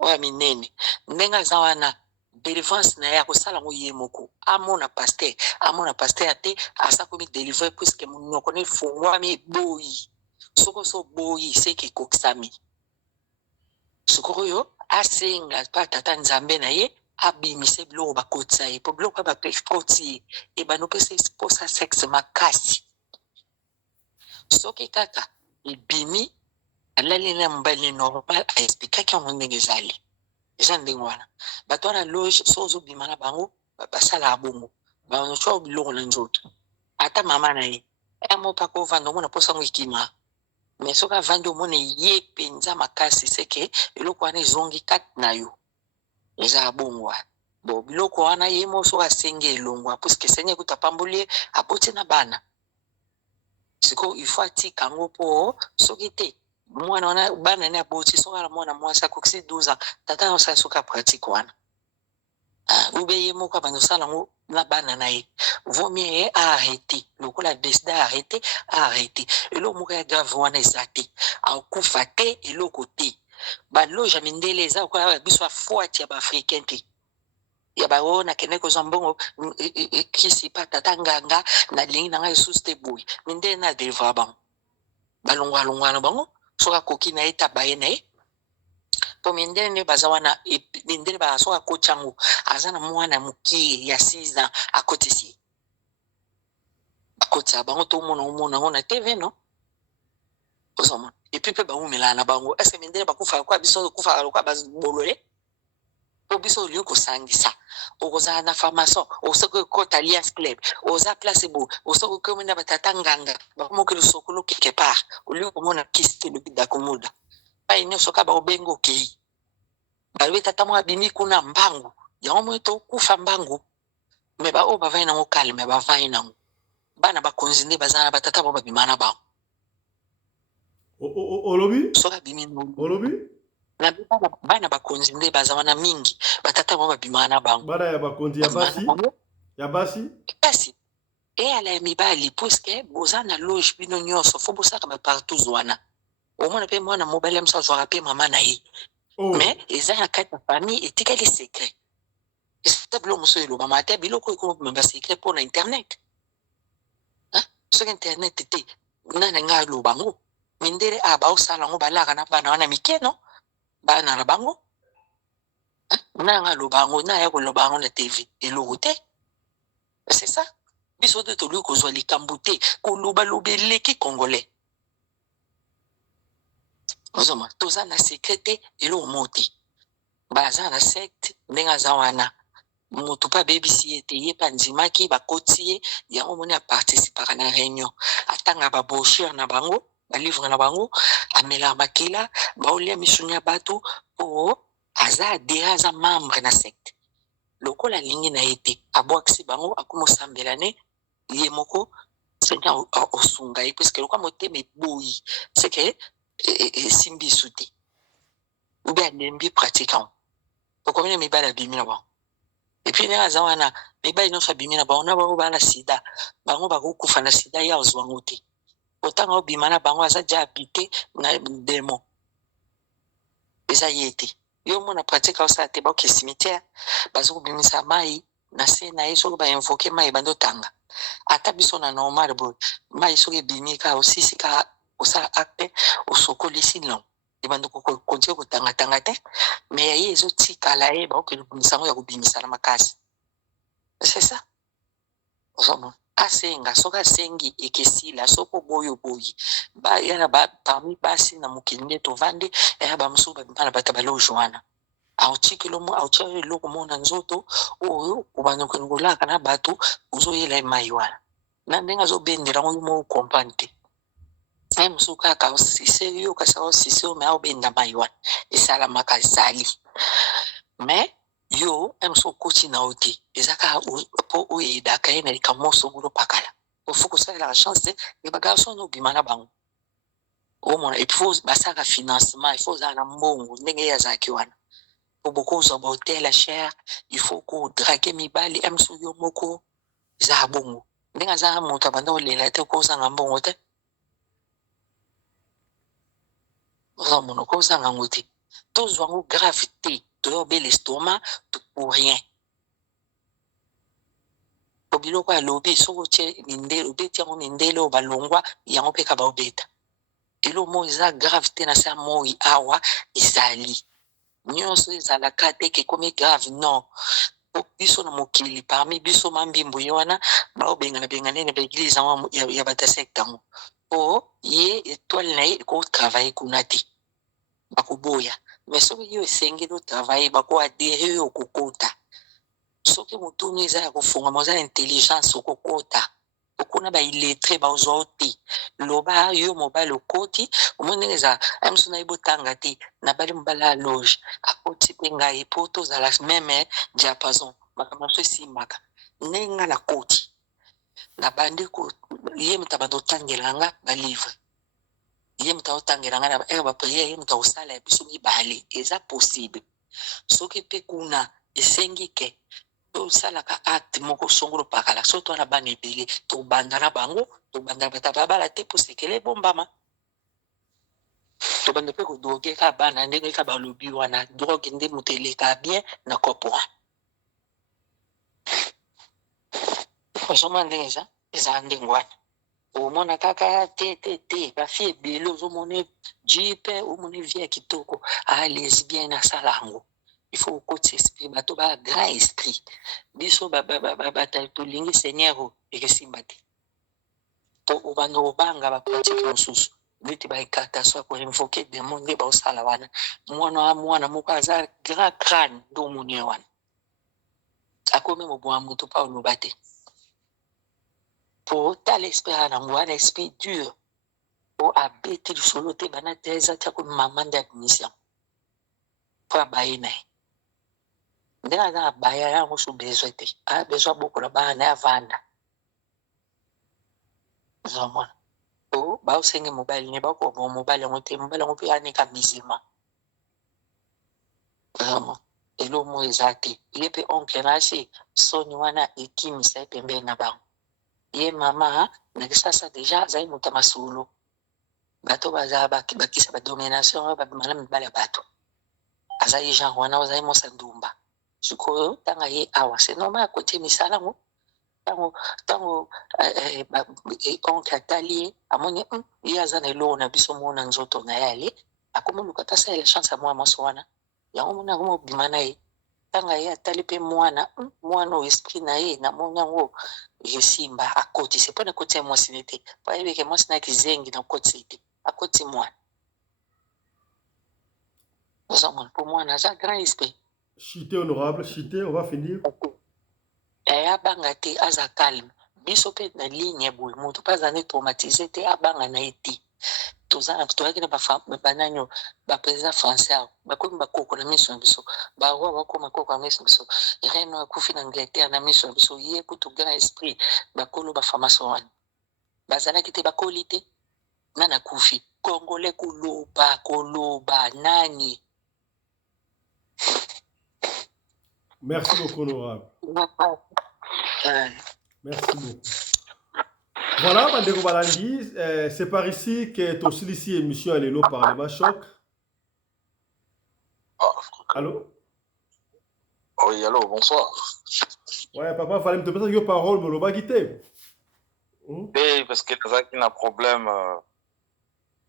Oya minene. Ndenga za wana délivrance na ya kosala ngo ye moko. Amona pasteur ate asa komi délivrer puisque monoko ne fungwami boyi. Soko so boyi seki koksami. Soko yo asenga pa tata nzambe na ye abimise biloko bakotsa ye po biloko ba pekoti e banopesa sposa sexe makasi. Soki kaka ibimi alali na mbali normal a expliquer comment ndenge ezali. Eza ndenge wana. Bato wana loge sozo bimana bango basala abongo. Bango chwa biloko na nzoto. Ata mama na ye. Mo pa ko vando mona posa ngo ikima. Mais soka vando mona ye penza makasi seke biloko wana ezongi kat na yo. Eza abongo wana. Bo biloko wana ye mo soka senge elongwa puisque senye kutapambulie apoti na bana. Siko il faut atika ngo po soki te mwana wana bana ne aboti soka la mwana mwasa koksi 12 ans tata no sa soka pratique wana. Ube ye moko bando sala ngo na bana na ye. Vaut mieux arrêter. Lokola décide arrêter. Elo moko ya grave wana ezate. Akufa te eloko te. Ba loja mindele eza ko biso foati ya ba africain te. Ya ba ona kene ko zambongo kisi pa tata nganga na lingi na ngai suste boy. Mindele na deliver bango. Balongwa na bango. Soka koki na eta baye na ye. Po mindele bazawana mindele ba soka kochangu azana mwana muki ya 6 ans akotisi. Akotsa bango to mona na TV no. Osoma. Et puis pe ba umela na bango. Est-ce que mindele ba kufa kwa biso kufa kwa babolole? Po biso liyo ko sangisa. Oza na formation, osoko ko Alliance Club, oza place beau, osoko ko mena batata nganga, ba mo ke sokolo quelque part. Au lieu ko mona kiste le bida komoda. Pa ine soka ba obengo kei. Ba weta tamo abimi kuna mbangu. Yango mo to kufa mbangu. Me ba o ba vai na ngo calme ba vai na ngo. Bana ba konzinde bazana batata ba bimana ba. Olobi? Soka bimi no. Olobi? Na bana ba konzinde bazana mingi batata ba bimana ba. Bana ya bakonzi ya basi? Ya basi? Basi. E ala mibali puisque bozana loge bino nyonso fo bosaka ba partout zwana. Au moins pe mwana mobile amsa zo pe mama na ye. Mais eza ya kata famille etika les secrets. C'est blo muso elo mama ta biloko ko ba secret pour na internet. Sur internet te nana nga lo bango. Mindere aba osala ngo balaka na bana wana mikeno. Bana na bango. Nanga lo bango na ya ko lo bango na TV elo te. C'est ça. Biso de tolu ko zo likambuté ko loba lobeleki congolais. Ozoma toza na secret elo moti. Baza na secte ndenga za wana. Moto pa BBC ete ye pa nzimaki bakoti yango moni a participer na réunion. Atanga ba brochure na bango, ba livre na bango, amela makila, ba olia misunya bato po aza déjà za membre na secte. Lokola lingi na ete abwakisi bango akumo sambelane ye moko senya osunga ye puisque lokwa moteme boyi c'est que simbi souté ou bien nembi pratiquant pourquoi ne mibala bimina ba et puis na zawana mibali no fa bimina ba ona ba la sida bango ba ko kufa na sida ya ozwangote otanga obimana bango aza ja habité na demo eza yete yo mona pratique osa te ba ke cimetière bazo bimisa mai na sena yeso ba invoquer mai bando tanga ata biso na normal bo mai so ke bimika osisi ka osa acte osokoli sinon e bando ko kontie ko tanga te mais ya yeso tika la e ba ke lumisango ya kubimisa na makasi c'est ça osoma asenga soka sengi ekesila soko boyo boyi ba yana ba parmi basi na mukinde to vande ya ba msuba bana batabalo joana auchikilo mo auchari loko mona nzoto oyo ubano kwengola kana bato uzo yela maiwana na ndenga zo bendera ngo mo kompante mosusu kaka osise yo kasi osise yo me aobenda mai wana esalamaka ezali me yo mosusu okoti na yo te eza kaka mpo oyo eyedaka ye na likambo osongolo pakala ofo kosalelaka chance te me bagarson obima na bango omona epuis basalaka financement ifo ozala na mbongo ndenge ye azalaki wana po bokozwa bahotel ya chere ifo kodrake mibali mosusu yo moko eza bongo ndenge aza moto abanda kolela te kozanga mbongo te ozamona kozanga yango te tozwa yango grave te toyobe l'estomac pour rien po biloko ya lobi soki otie mindele obeti yango mindele oyo balongwa yango mpe ka baobeta elo mo eza grave te na se ya moi awa ezali nyonso ezalaka te kekomi grave non po biso na mokili parmi biso mambimbo ye wana baobengana na baeglise yango ya batasekte yango po ye etoile na ye ekotravaille kuna te bakoboya mais soki yo esengeli otravaille bakoadere yo okokota soki motuni eza ya kofungama oza na intelligence okokota okuna baillettré bazwa yo te loba yo mobali okoti omoni ndenge eza mosu na ye botanga te na bali mobali ya loge akoti mpe ngai po tozala meme diapason makambo nyonso esimbaka ndenge nga na koti na bandi ye moto abanda otangela nga balivre ye moto aotangela nga na ere bapriere ye moto akosala ya biso mibale eza possible soki mpe kuna esengi ke tosalaka acte moko songolo pakala so towana bana ebele tobanda na bango tobanda bata babala te po sekele ebombama tobanda mpe kodroge ka bana ndenge ka balobi wana drogue nde moto eleka bien na kopo wana ozomona ndenge eza ndenge wana omona kaka te bafi ebele ozomona jipe omona vie ya kitoko lesbienne asala yango il faut okoti esprit bato ba grand esprit biso bata tolingi seigneur ekesimba te to obanda obanga bapratike mosusu neti baekatation ya koinvoke demo nde baosala wana mwana moko aza grand crane nde omoni ye wana akomi moboma moto mpa oloba te po tala esprit ya nango wana esprit dur po abeti lisolo te bana te eza ti akomi mama nde admission po abaye na ye ndenge aza na baya yango so bezwi te abezwi abokola bana ya vanda ozomona po baosenge mobali ne bakoba mobali yango te mobali yango mpe aneka misima ozomona elo mo eza te ye mpe oncle na asi soni wana ekimisa ye pembeni na bango ye mama na kisasa deja azali moto ya masolo bato baza bakisa badomination babimana mibali ya bato aza ye genre wana ozali mosa ndumba sikoyo ntango ye awa se normal akotie misala ngo ntango oncle atali ye amoni ye aza na eloko na biso mona nzoto na ye ale akomoluka ta asalela chance ya mwana mwasi wana yango mona yango mobima na ye ntango ye atali mpe mwana oyo esprit na ye namoni yango esimba akoti se mpo na koti ya mwasi ne te po ayebeke mwasi na kizengi na koti te akoti mwana ozomona mpo mwana aza grand esprit Chité honorable, chité, on va finir. Abanga te aza calme biso mpe na ligne boye moto mpe aza ne traumatise te abanga na ye te tozalaki na bananyo baprésident français awo bakomi bakoko na miso na biso baroi bakoma koko na miso na biso reno akufi na angleterre na miso na biso ye kutu grand esprit bakolo bafamation wana bazalaki te bakoli te nani akufi congolais koloba nani. Merci beaucoup, honorable. Merci beaucoup. Voilà, Bandeko Balangi, c'est par ici que tu aussi ici émission à l'élo Parlement Choc. Allô? Oui, allô, bonsoir. Ouais, papa, il fallait me te passer une parole, mais le bas guité. Oui, parce que ça qui a un problème.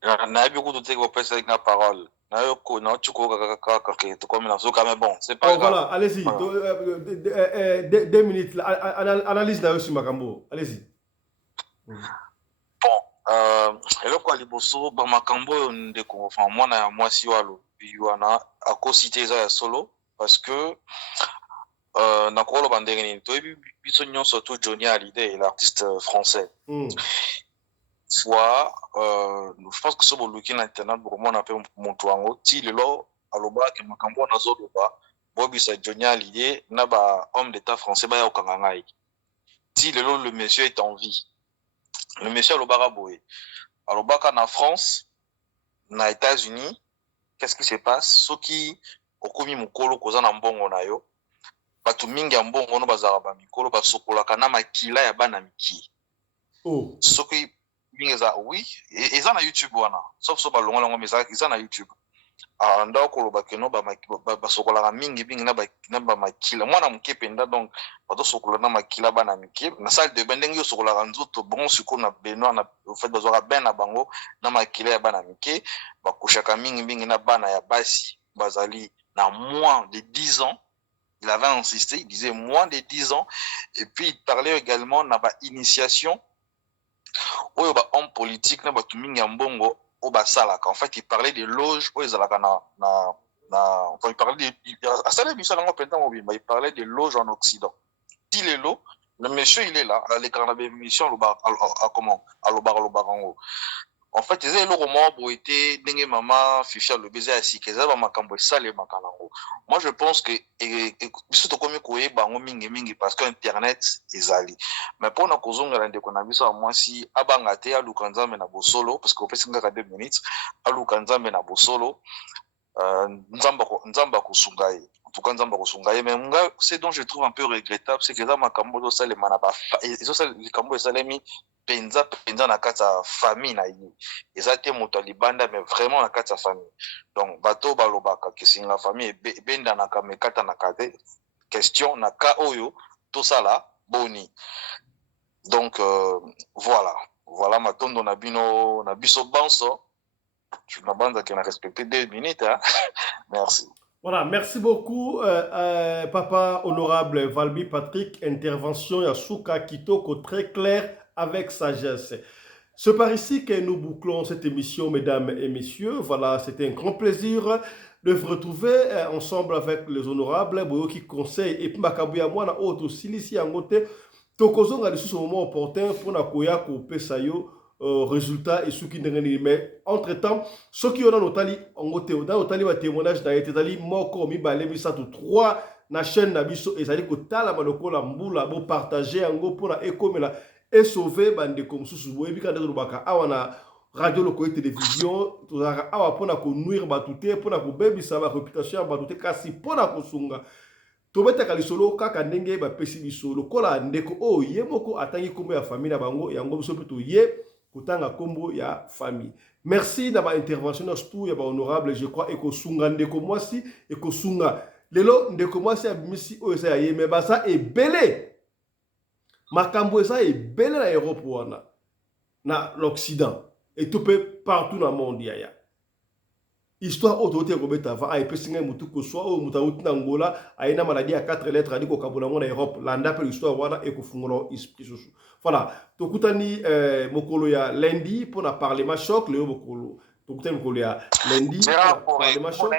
On a beaucoup de temps pour passer avec la parole. Mais bon, c'est pas grave. Voilà, allez-y. 2 minutes. Analyse là sur Makambo. Allez-y. Bon, eloko liboso ba makambo yo ndeko enfin mwana ya mwasi walo wana akosite za ya solo parce que na kolo bandenge ni to biso nyonso to Johnny Hallyday l'artiste français. fois je pense que ce boluki na internet pour moi na pe moto wango ti lelo aloba ke makambo na zoloba bobisa Johnny lié na ba homme d'état français ba ya okanga ngai ti lelo le monsieur est en vie le monsieur alobaka boye alobaka na France na États-Unis qu'est-ce qui se passe soki okomi mukolo koza na mbongo na yo batu mingi ya mbongo no bazala ba mikolo basokolaka na makila ya bana miki soki mingi za oui eza na YouTube wana sauf so balongola ngo meza eza na YouTube anda koloba keno basokolaka mingi mingi na ba makila mwana muke penda donc bato sokola na makila bana miki na salle de bain ndenge yo sokolaka nzoto bon siko na Benoît na au fait bazwaka ben na bango na makila ya bana miki bakushaka mingi mingi na bana ya basi bazali na moins de 10 ans. Il avait insisté, il disait moins de 10 ans. Et puis, il parlait également de l'initiation où il y a homme politique, il en fait, il parlait des loges où il parlait des loges en Occident. Il est là, le monsieur, il est là, à l'écran de l'émission, en fait, ils ont été dingue maman ficha le baiser assis que ça va makambo sale makanango. Moi je pense que surtout comme koye bango mingi parce que internet ezali. Mais pour na kozonga rende kona biso moi si abanga te alukanzambe na bosolo parce que opesi ngaka 2 minutes alukanzambe na bosolo nzamba kusungai. En tout cas nzamba kusungai mais nga c'est dont je trouve un peu regrettable c'est que ça makambo do sale manaba eso sale makambo salemi penza na kata famille na ye ezate moto libanda mais vraiment na kata famille donc bato balobaka que si la famille benda na kamekata na kate question na ka oyo tout ça là boni donc voilà matondo na bino na biso banso je m'abande que na respecter 2 minutes hein? Merci. Voilà, merci beaucoup, Papa Honorable Valby Patrick. Intervention Yasuka Kitoko très claire avec sagesse. C'est par ici que nous bouclons cette émission, mesdames et messieurs. Voilà, c'était un grand plaisir de vous retrouver ensemble avec les honorables, Boyoki Conseil et Makabuya Mwana Oto Silisi Angote. Tokozonga de ce moment opportun pour Nakoya Kope Sayo. Résultat et ce qui n'est mais entre temps ceux qui ont notali va témoignage d'ailleurs moko mi balemi ça tout 3 na chaîne na biso ezali ko tala manoko la mbula bo partager ngo pour la ekomela et sauver bande comme susu boyebi ka ndelo baka awana radio loko télévision tozaka awa pona ko nuire batute pona ko bebisa ba réputation batute kasi pona ko sunga tobetaka lisolo kaka ndenge ba pesi bisolo kola ndeko o ye moko atangi kombo ya famille na bango yango biso plutôt ye kutanga kombo ya famille. Merci d'avoir intervention tout ya ba honorable je crois eko sunga ndeko mwasi eko sunga lelo ndeko mwasi abimisi o esa ye me basa e belé makambo esa e belé na Europe wana na l'Occident et tout peu partout dans le monde ya histoire autorité robeta va a pesinga mutu ko soit o mutauti na Angola aina maladie à 4 lettres adiko kabula na Europe landa pe histoire wana eko fungolo esprit soso. Voilà, tokutani mokolo ya lundi pour na parlement choc le mokolo. Tokutani mokolo ya lundi parlement choc.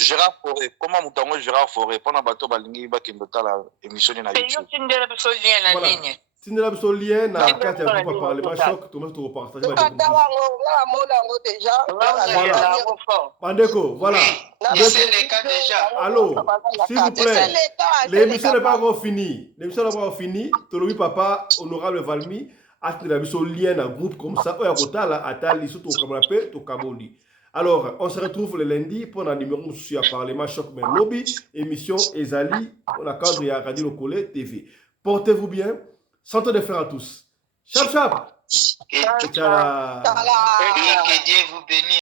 Gérard Forêt, comment mutango Gérard Forêt pour na bato balingi ba kembota la émission na YouTube. Tindela biso lien na ligne. Tindela biso lien na kati ya groupe parlement choc, Thomas to partager ba. Bandeko, voilà. C'est le cas déjà. Allô, s'il vous plaît. L'émission n'est pas encore finie. L'émission n'est pas encore finie. Tolobi papa honorable Valmy a tenu la lien à groupe comme ça. Oya kotala atali surtout comme la paix to kaboli. Alors, on se retrouve le lundi pour un numéro sur Parlement Choc mais lobby émission Ezali on a cadre ya Radio Lokole TV. Portez-vous bien. Santé de fer à tous. Chap chap. Que Dieu vous bénisse.